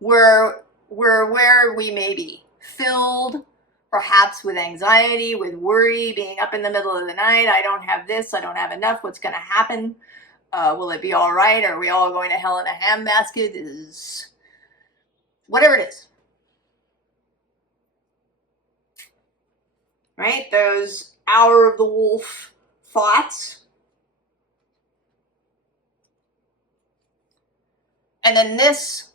we're where we may be. Filled, perhaps with anxiety, with worry, being up in the middle of the night. I don't have this. I don't have enough. What's going to happen? Will it be all right? Are we all going to hell in a handbasket? Is whatever it is. Right? Those hour of the wolf thoughts. And then this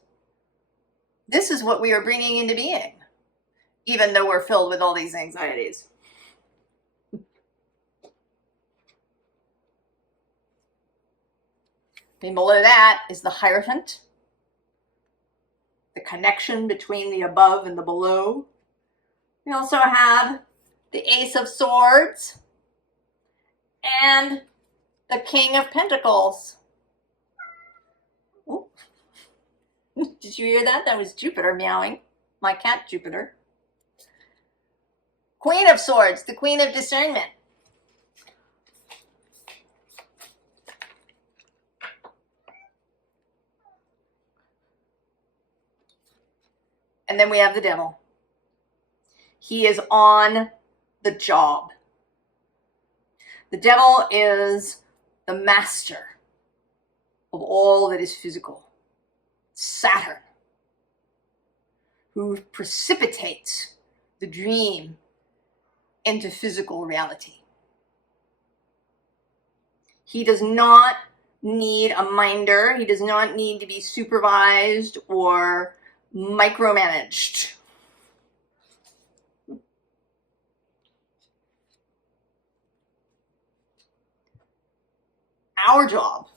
is what we are bringing into being, even though we're filled with all these anxieties. And below that is the Hierophant, the connection between the above and the below. We also have the Ace of Swords and the King of Pentacles. Ooh. Did you hear that? That was Jupiter meowing. My cat Jupiter. Queen of Swords, the Queen of Discernment. And then we have the Devil. He is on the job. The Devil is the master of all that is physical. Saturn, who precipitates the dream into physical reality. He does not need a minder. He does not need to be supervised or micromanaged. Our job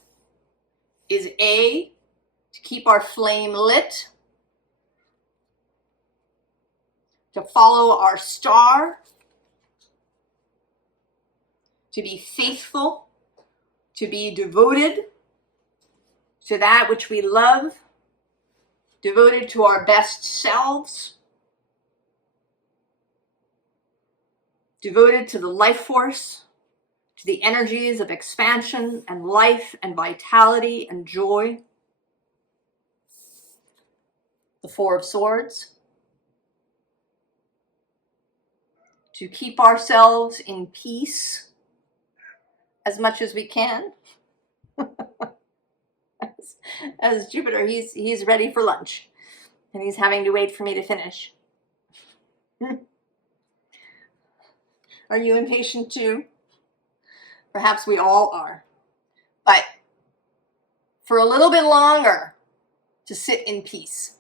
is A, to keep our flame lit, to follow our star, to be faithful, to be devoted to that which we love, devoted to our best selves, devoted to the life force, to the energies of expansion and life and vitality and joy. The 4 of Swords, to keep ourselves in peace as much as we can. As Jupiter, he's ready for lunch, and he's having to wait for me to finish. Are you impatient too? Perhaps we all are. But for a little bit longer, to sit in peace.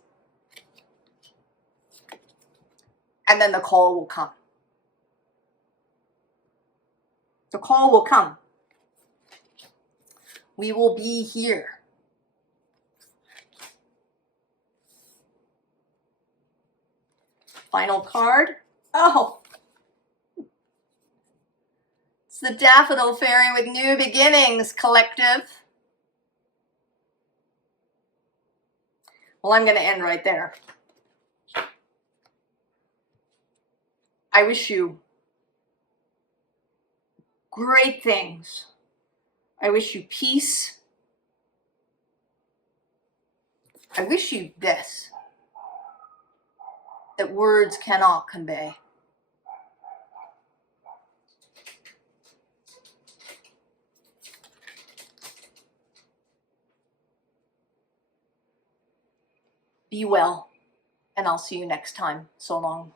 And then the call will come. The call will come. We will be here. Final card. Oh, it's the Daffodil Fairy with New Beginnings, collective. Well, I'm going to end right there. I wish you great things. I wish you peace. I wish you this, that words cannot convey. Be well. and I'll see you next time. So long.